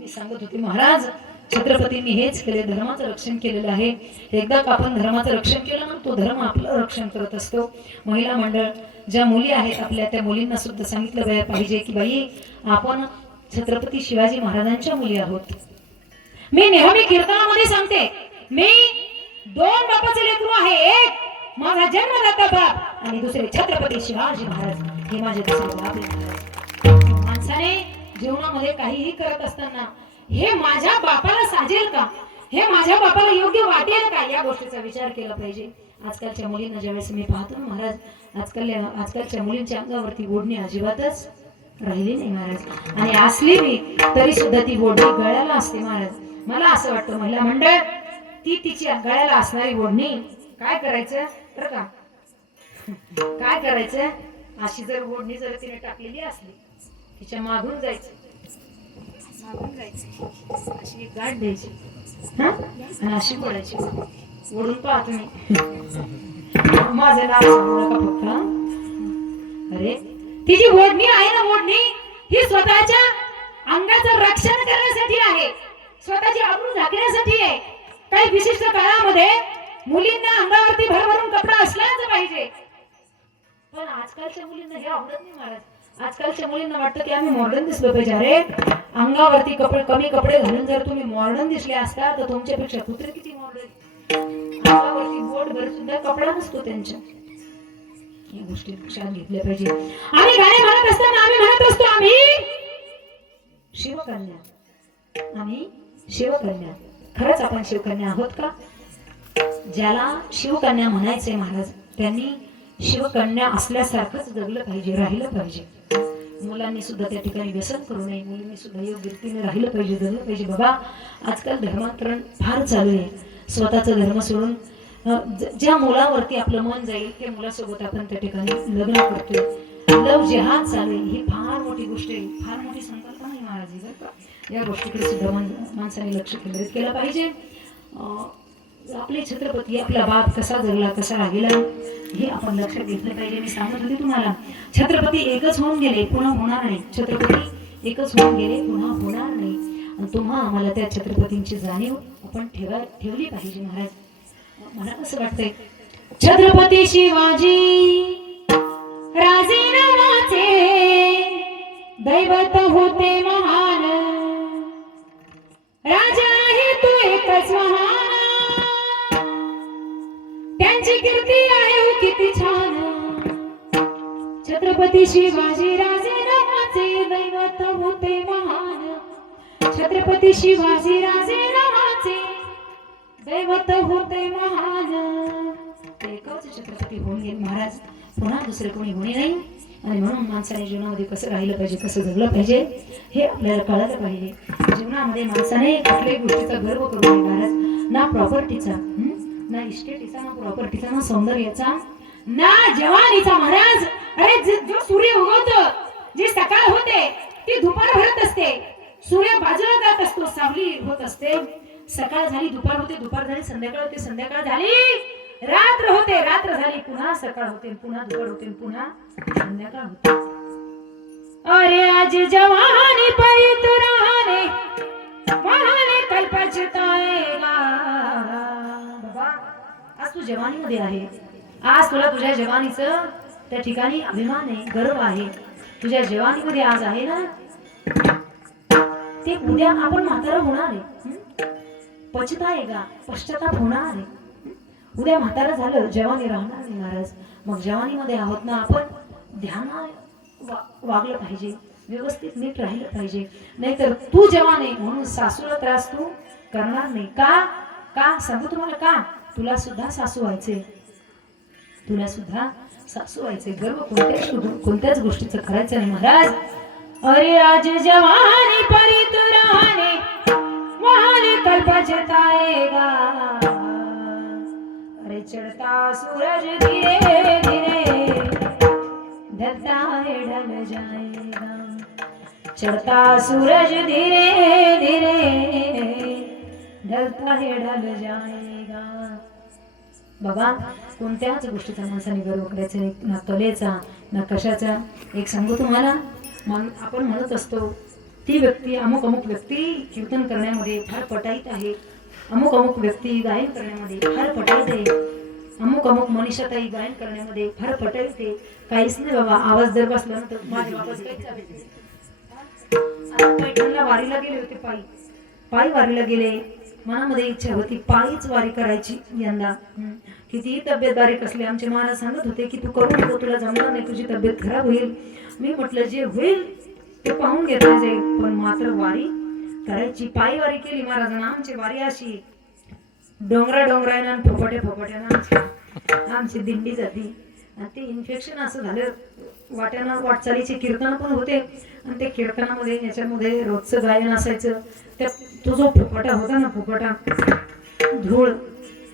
सांगत होते महाराज, छत्रपतींनी हेच केले, धर्माचं रक्षण केलेलं आहे. एकदा आपण धर्माचं रक्षण केलं ना, तो धर्म आपलं रक्षण करत असतो. महिला मंडळ, ज्या मुली आहेत आपल्या, त्या मुलींना सुद्धा सांगितलं पाहिजे की बाई, आपण छत्रपती शिवाजी महाराजांच्या मुली आहोत. मी नेहमी कीर्तनामध्ये सांगते, मी 2 बापाचे लेकरू आहे. एक माझा जन्मदाता बाप आणि दुसरे छत्रपती शिवाजी महाराज, हे माझे दुसरे बाप. माणसाने जीवनामध्ये काहीही करत असताना हे माझ्या बापाला साजेल का, हे माझ्या बापाला योग्य वाटेल का, या गोष्टीचा विचार केला पाहिजे. आजकालच्या मुलींना ज्यावेळेस मी पाहतो महाराज, आजकालच्या मुलींच्या अंगावरती ओढणी अजिबातच राहिली नाही महाराज. आणि असली मी तरी सुद्धा ती ओढणी गळ्याला असते महाराज. मला असं वाटतं, महिला मंडळ, ती तिची गळ्याला असणारी ओढणी काय करायचं तर का काय करायचं, अशी जर ओढणी जर तिने टाकलेली असली तिच्या मागून जायचं, अशी एक गाठ द्यायची हा आणि अशी पडायची, ओढून पहा तुम्ही. माझं नाव सांगू नका फक्त हा. अरे तिची ओढणी आहे ना, ओढणी ही स्वतःच्या अंगाचं रक्षण करण्यासाठी आहे, स्वतःची आबरू झाकण्यासाठी आहे. काही विशिष्ट काळामध्ये मुलींना अंगावरती भरभरून कपडा असलाच पाहिजे, पण आजकालच्या मुलींना हे आवडत नाही महाराज. आजकालच्या मुलींना वाटतं की आम्ही मॉडर्न दिसलो पाहिजे. अरे अंगावरती कपडे कमी कपडे घालून जर तुम्ही मॉडर्न दिसले असता तर तुमच्यापेक्षा कुत्रे किती मॉडर्न. अंगावरती बोट भर सुद्धा कपडा नसतो त्यांच्या. या गोष्टी लक्षात घेतल्या पाहिजे. आम्ही गाणे म्हणत असताना आम्ही म्हणत असतो आम्ही शिवकन्या, आम्ही शिवकन्या. खरंच आपण शिवकन्या आहोत का? ज्याला शिवकन्या म्हणायचे महाराज त्यांनी शिवकन्या असल्यासारखंच जगलं पाहिजे, राहिलं पाहिजे. मुलांनी सुद्धा त्या ठिकाणी व्यसन करू नये, मुलींनी सुद्धा योग्य रीतीने राहिलं पाहिजे, जगलं पाहिजे. बाबा आजकाल धर्मांतरण फार चालू आहे. स्वतःचा धर्म सोडून ज्या मुलावरती आपलं मन जाईल त्या मुलासोबत आपण त्या ठिकाणी लग्न करतोय. लव जिहाद चालू आहे, ही फार मोठी गोष्ट आहे, फार मोठी संकल्पना आहे महाराज बरं का. या गोष्टीकडे सुद्धा माणसाने लक्ष केंद्रित केलं पाहिजे. आपले छत्रपती आपला बाप कसा जगला कसा राहिला हे आपण लक्षात घेतलं पाहिजे. मी सांगत होते तुम्हाला, छत्रपती एकच होऊन गेले पुन्हा होणार नाही. छत्रपती एकच होऊन गेले पुन्हा होणार नाही. आणि तुम्हा आम्हाला त्या छत्रपतींची जाणीव आपण ठेवली पाहिजे महाराज. मला कसं वाटतंय, छत्रपती शिवाजी राजे नावाचे दैवत होते महान, राजा आहे तो एकच महान, त्यांची कीर्ती आहे हो किती छान. छत्रपती शिवाजी राजे नावाचे दैवत होते महान, छत्रपती शिवाजी राजे नावाचे दैवत होते महान. एकच छत्रपती होऊन गेले महाराज, पुन्हा दुसरे कोणी होणे नाही. आणि म्हणून माणसाने जीवनामध्ये कसं राहिलं पाहिजे, कसं जगलं पाहिजे हे आपल्याला कळायला पाहिजे. जीवनामध्ये माणसाने कुठल्याही गोष्टीचा गर्व करू नये महाराज, ना प्रॉपर्टीचा, ना इस्टेटीचा, ना प्रॉपर्टीचा, ना सौंदर्याचा, ना जवानीचा महाराज. अरे जो सूर्य उगवतो, जी सकाळ होते ती दुपार भरत असते, सूर्य बाजूला जात असतो, सावली होत असते, सकाळ झाली दुपार होते, दुपार झाली संध्याकाळ होते, संध्याकाळ झाली रात्र होते, रात्र झाली पुन्हा सकाळ होते, पुन्हा दुपार होते, पुन्हा संध्याकाळ होते. अरे आज जवानी परितुराने महाने कल पछताएगा. बाबा आज तू जवानीमध्ये आहे, आज तुला तुझ्या जवानीचं त्या ठिकाणी अभिमान आहे, गर्व आहे. तुझ्या जवानीमध्ये आज आहे ना, ते उद्या आपण म्हातारा होणार आहे, पछताएगा पश्चाताप होणार आहे. उद्या म्हातारा झालं जवानी राहणार नाही महाराज. मग जवानीमध्ये आहोत ना आपण, ध्याना वागलं पाहिजे, व्यवस्थित नीट राहिलं पाहिजे. नाहीतर तू जवान आहे म्हणून सासूला त्रास तू करणार नाही. का सांगू तुम्हाला, का तुला सुद्धा सासू व्हायचे, तुला सुद्धा सासू व्हायचे. गर्व कोणत्याच गोष्टीचं करायचं नाही महाराज. अरे आज जवानी परितुराने महाने कल पछताएगा. अरे चढ़ता सूरज धीरे धीरे ढलता है ढल जाएगा, चढ़ता सूरज धीरे धीरे ढलता है ढल जाएगा. बाबा कोणत्याच गोष्टीचा माणसाने गर्व करायचा नाही, ना कलेचा ना कशाचा. एक सांगू तुम्हाला, आपण म्हणत असतो ती व्यक्ती अमुक अमुक व्यक्ती कीर्तन करण्यामध्ये फार पटाईत आहे, अमुक अमुक व्यक्ती गायन करण्यामध्ये फार पटाईत आहे, अमुक अमुक मनीषाताई गायन करण्यामध्ये फार पटाईत आहे. काहीच नाही बाबा, आवाज जर बसला ना तर माझे आवाज काही चालत. पैठणला वारीला गेले होते, पायी वारीला गेले. मनामध्ये इच्छा होती पायीच वारी करायची यंदा. कितीही तब्येत बारीक असली, आमचे महाराज सांगत होते की तू करू नको, तुला जमणार नाही, तुझी तब्येत खराब होईल. मी म्हटलं जे होईल ते पाहून घेतलं जाईल, पण मात्र वारी करायची. पायी वारी केली महाराजांना. आमची वारी अशी डोंगरानं फोपाट्यानं आमची दिंडी जाती. आणि ते इन्फेक्शन असं झालं, वाट्यानं वाटचालीचे कीर्तन पण होते आणि ते कीर्तनामध्ये याच्यामध्ये रोजचं गायन असायचं. त्या तो जो फोपाटा होता ना, फोपाटा धूळ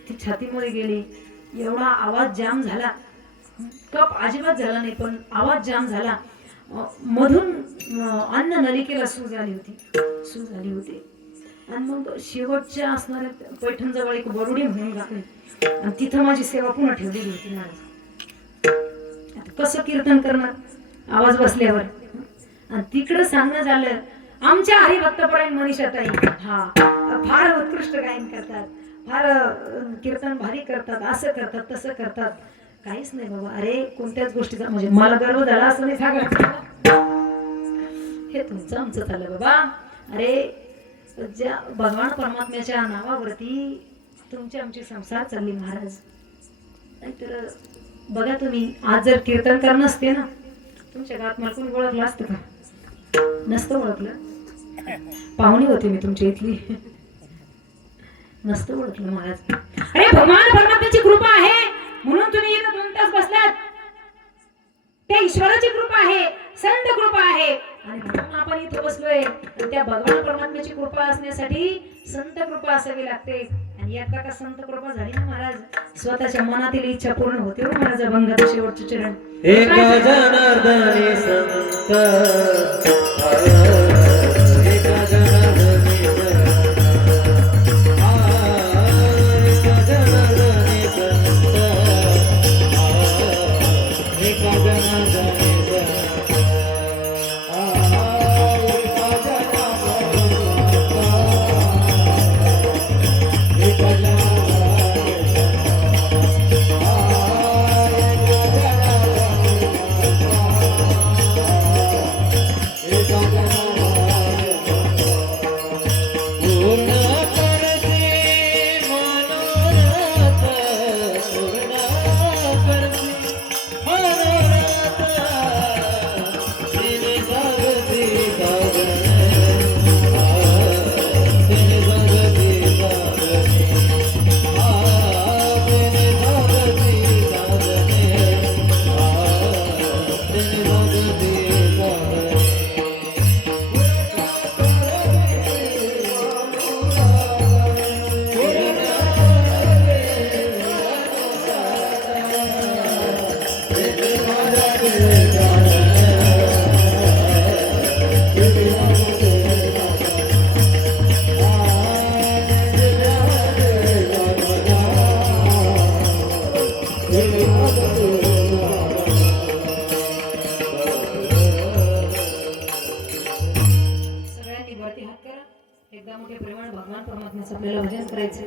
ती छातीमध्ये गेली, एवढा आवाज जाम झाला कप अजिबात झाला नाही, पण आवाज जाम झाला. मधून अन्न नलिकेला सूज आली होती. आणि मग शेवटच्या असणाऱ्या पैठणजवळ एक वरुडी म्हणून गाव, आणि तिथं माझी सेवा पुन्हा ठेवलेली होती महाराज. आता कसं कीर्तन करणार आवाज बसल्यावर. आणि तिकडं सांगणं झालं, आमच्या हरिभक्तपरायण मनीषाताई हा फार उत्कृष्ट गायन करतात, फार कीर्तन भारी करतात, असं करतात तसं करतात. काहीच नाही बाबा. अरे कोणत्याच गोष्टीचा म्हणजे मला गर्व झाला असं नाही सांगा, हे तुमचं आमचं चाललं बाबा. अरे ज्या भगवान परमात्म्याच्या नावावरती तुमचे आमचे संसार चालले महाराज. नाहीतर बघा तुम्ही, आज जर कीर्तनकार नसते ना, तुमच्या गावात मला कोणी ओळखलं असतं का? नसतं ओळखलं. पाहुणी होते मी तुमच्या इथली, नसतं ओळखलं महाराज. अरे भगवान परमात्म्याची कृपा आहे म्हणून तुम्ही इथं 2 तास बसलात. त्या ईश्वराची कृपा आहे, संत कृपा आहे, आणि म्हणून आपण इथे बसलोय. त्या भगवान परमात्म्याची कृपा असण्यासाठी संत कृपा असावी लागते. आणि एकदा का संत कृपा झाली ना महाराज, स्वतःच्या मनातील इच्छा पूर्ण होते हो महाराज. अभंगाचे शेवटचे चरण. एक जनार्दनी संत, एक जनार्दनी एकदा मोठे प्रेमाळ भगवान परमात्म्याचं आपल्याला भजन करायचं.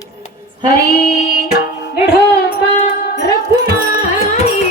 हरी विठोबा रघुमाई,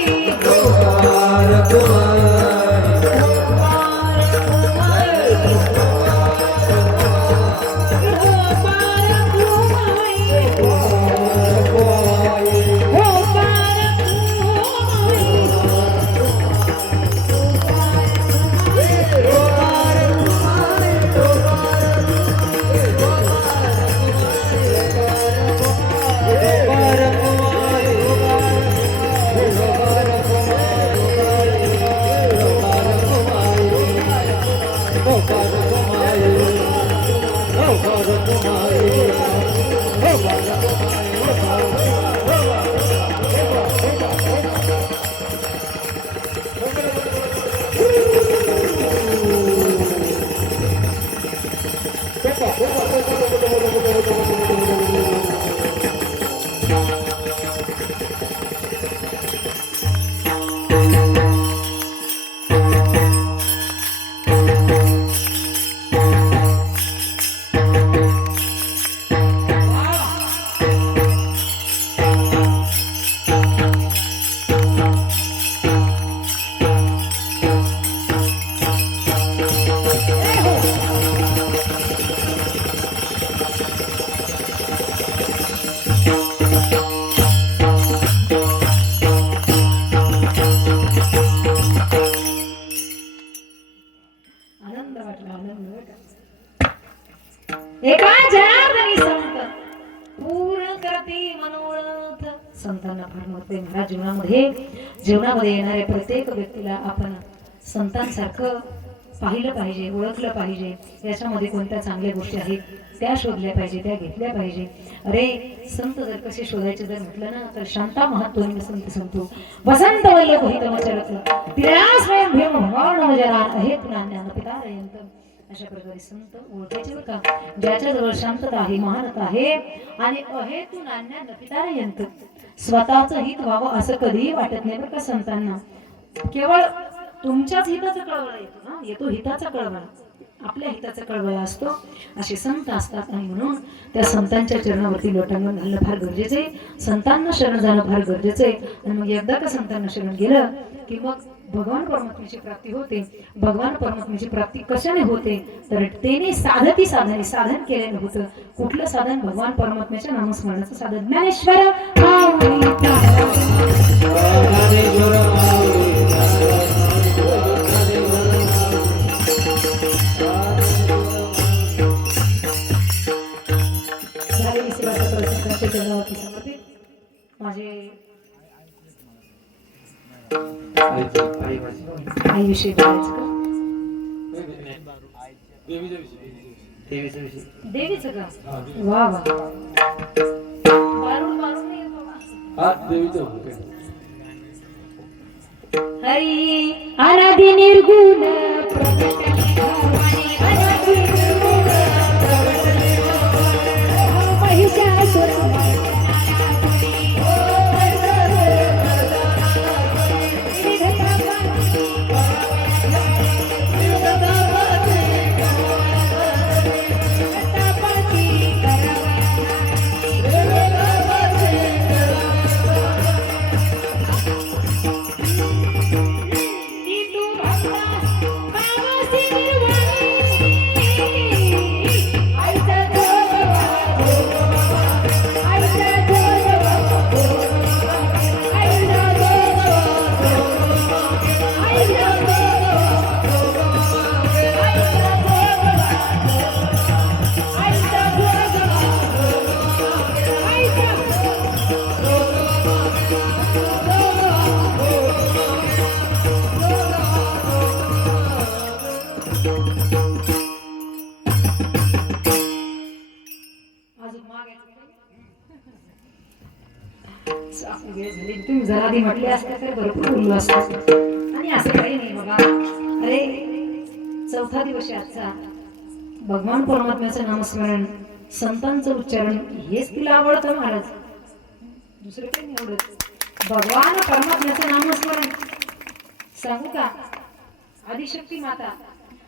एका जनार्दनी संत पूर्ण करते मनोरथ. संतांना फार महत्व आहे महाराज जीवनामध्ये येणाऱ्या प्रत्येक व्यक्तीला आपण संतांसारखं पाहिलं पाहिजे, ओळखलं पाहिजे, याच्यामध्ये कोणत्या चांगल्या गोष्टी आहेत त्या शोधल्या पाहिजे, त्या घेतल्या पाहिजे. अरे संत जर कसे शोधायचे जर म्हटलं ना तर शांता महत्त्वाने संत संतो वसंत वल्लभ हितमचरत तिला स्वयं भीम भगवान जरा हे पुन्हा पितारयंत. अशा प्रकारे संत ओळखायचे बरं का, ज्याच्याजवळ शांतता आहे, महानता आहे आणि अहेतू नान्या पितारयंत. स्वतःचं हित व्हावं असं कधीही वाटत नाही बरं का संतांना. केवळ तुमच्याच हिताचा कळवळा येतो ना, येतो हिताचा कळवळा, आपल्या हिताचा कळवळा असतो. असे संत असतात आणि म्हणून त्या संतांच्या चरणावरती लोटांगण घालणं फार गरजेचं आहे. संतांना शरण जाणं फार गरजेचं आहे. आणि मग एकदा का संतांना शरण गेलं की मग भगवान परमात्म्याची प्राप्ती होते. भगवान परमात्म्याची प्राप्ती कशाने होते तर तेने साधती साधने, साधन केल्याने होतं. कुठलं साधन? भगवान परमात्म्याच्या नामस्मरणाचं साधन. ज्ञानेश्वर झालेली सेवा सकळ संतांच्या चरणावरती समर्पित. माझे आईविषयी बोलायचं का? देवीचं का? वा वा, बारून बारून नाही येतो का? हरी अनादि निर्गुण प्रकटले भवानी, अनादि निर्गुण प्रकटले भवानी, महिषासुर तुम्ही जरा आधी म्हटले असते तर भरपूर बोललो असतो. आणि असं काही नाही बाबा. अरे 4था दिवस आजचा. भगवान परमात्म्याचं नामस्मरण, संतांचं उच्चारण हेच तिला आवडतं महाराज, दुसरं काही नाही आवडत. भगवान परमात्म्याचं नामस्मरण सांगू का? आदिशक्ती माता.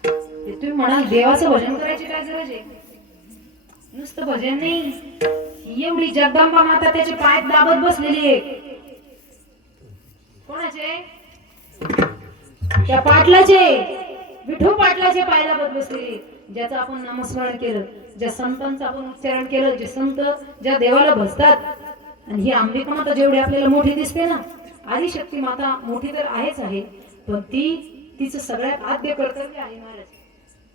तुम्ही म्हणाल देवाचं भजन करायची काय गरज आहे? नुसतं भजन नाही, एवढी जगदंबा माता त्याचे पाय दाबत बसलेली आहे. कोणाचे? त्या पाटलाचे, विठू पाटलाचे पाय दाबत बसलेली. ज्याचं आपण नामस्मरण केलं, ज्या संतांचं आपण उच्चारण केलं, जे संत ज्या देवाला भजतात. आणि ही अंबिका माता जेवढी आपल्याला मोठी दिसते ना, आदिशक्ती माता मोठी तर आहेच आहे, पण तिचं सगळ्यात आद्य कर्तव्य आहे महाराज.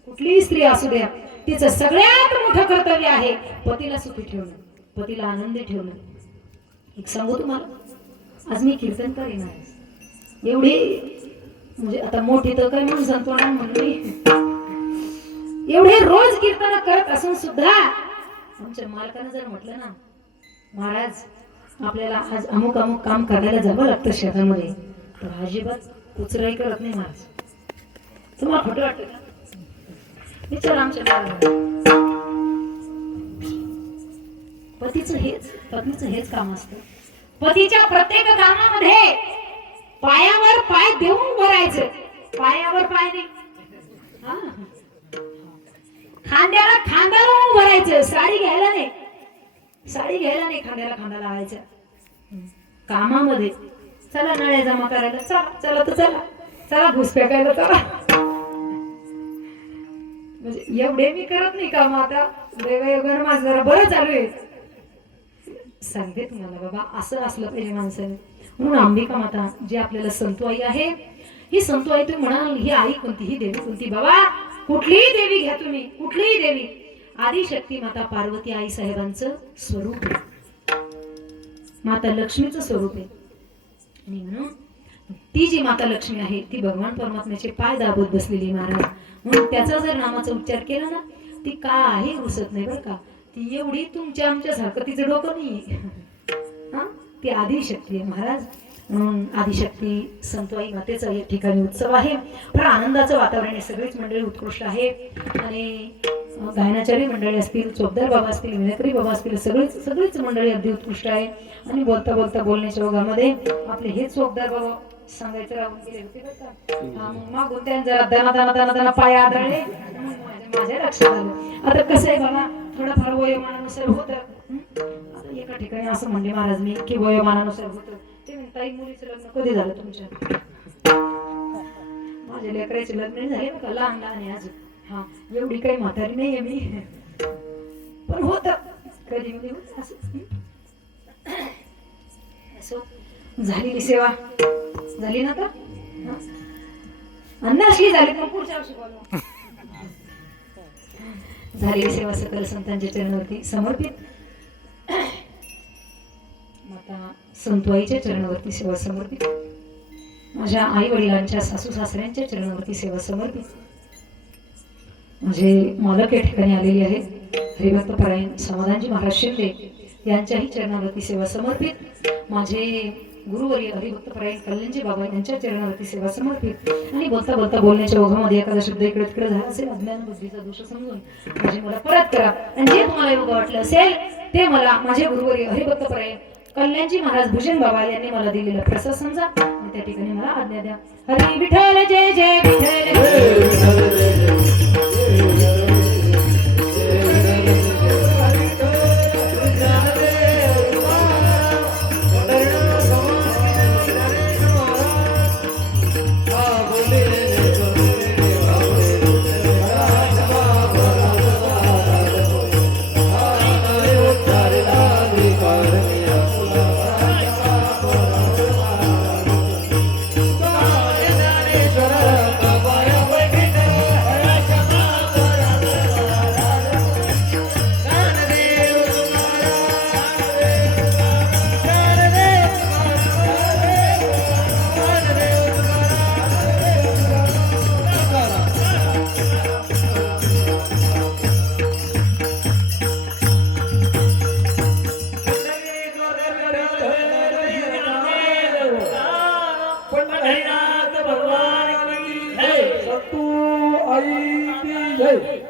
कुठलीही स्त्री असू द्या, तिचं सगळ्यात मोठं कर्तव्य आहे पतीला सुखी ठेवणं, पतीला आनंदी ठेवणं. एक सांगू तुम्हाला, आज मी कीर्तन करीन आहे एवढी, म्हणजे आता मोठी तर काय म्हणून संतोषा म्हणली, एवढे रोज कीर्तन करत असून सुद्धा आमच्या मालकानं जर म्हटलं ना, महाराज आपल्याला आज अमुक अमुक काम करायला जावं लागतं शेतामध्ये, तर अजिबात कुचराई करत नाही महाराज. तुम्हाला खोटं वाटतं का? विचार आमच्या पत्नीचं हेच काम असतं. पतीच्या प्रत्येक कामामध्ये पायावर पाय देऊन भरायचं. पायावर पाय नाही, खांद्याला खांदा लावून भरायचं. साडी घ्यायला नाही, खांद्याला खांदा लावायचं. कामामध्ये चला नळ्या जमा करायला, चला तर चला घुस फेकायला चला. म्हणजे एवढे मी करत नाही काम. आता देवयोगानं माझं जरा बरं चालू आहे. सांगते तुम्हाला बाबा, असं असलं पाहिजे माणसाने. म्हणून अंबिका माता जी आपल्याला संतू आई आहे, ही संतू आई तुम्ही म्हणाल ही आई कोणती, ही देवी कोणती? बाबा कुठलीही देवी घ्या तुम्ही, कुठलीही देवी. आदिशक्ती माता पार्वती आई साहेबांचं स्वरूप आहे, माता लक्ष्मीचं स्वरूप आहे. आणि म्हणून ती जी माता लक्ष्मी आहे ती भगवान परमात्म्याचे पाय दाबत बसलेली महाराज. म्हणून त्याचा जर नामाचा उच्चार केला ना ती काही रुसत नाही बरं का. ती एवढी तुमच्या आमच्यासारखं तिचं डोकं नाही. हा ती आदिशक्ती आहे महाराज. म्हणून आदिशक्ती संतवाई मातेचा या ठिकाणी उत्सव आहे. फार आनंदाचं वातावरण आहे. सगळीच मंडळी उत्कृष्ट आहे आणि गायनाचारी मंडळी असतील, चोपदार बाबा असतील, विनकरी बाबा असतील, सगळीच मंडळी अगदी उत्कृष्ट आहे. आणि बोलता बोलता बोलण्याच्या ओघामध्ये आपले हेच चोपदार बाबा सांगायचं राहून गेले होते बरं का. मग मागून त्यांनी जरा दना पाय आदळले. माझ्या लक्षात आलं. आता कसं आहे बाबा थोडंफार वयोमानानुसार होतं. आता एका ठिकाणी असं म्हणले महाराज मी की वयोमानानुसार होतं. ते म्हणताई मुलीचं लग्न कधी झालं तुमच्या? माझ्या लेकराचे लग्न नाही झाले का, लहान लहान आहे अजून. हा एवढी काही म्हातारी नाहीये मी, पण होत कधी कधी होत असं. झालेली सेवा झाली ना तर अन्नाशी झाली पण पुढच्या वर्षी बोलवा. झालेली सेवा सकल संतांच्या चरणावरती समर्पित. माता संतवाईच्या चरणावरती सेवा समर्पित. माझ्या आई वडिलांच्या सासू सासऱ्यांच्या चरणावरती सेवा समर्पित. माझे मालक या ठिकाणी आलेले आहेत हरिभक्त परायण समाधानजी महाराज शिंदे यांच्याही चरणावरती सेवा समर्पित. माझे गुरुवर्य हरिभक्त परायण कल्याणजी बाबा यांच्या चरणावरती सेवा समर्पित. आणि बोलता बोलता बोलण्याच्या ओघामध्ये एखादा शब्द इकडे तिकडे झाला असेल अज्ञान बुद्धीचा दोष समजून माझे मला परत करा. आणि जे तुम्हाला योग्य वाटलं असेल ते मला माझे गुरुवर्य हरिभक्त परायण कल्याणजी महाराज भुजन बाबा यांनी मला दिलेला प्रसाद समजा आणि त्या ठिकाणी मला आज्ञा द्या. हरी विठ्ठल जय जय विठ्ठल. पंढरीनाथ भगवान की जय. सतू आई की जय.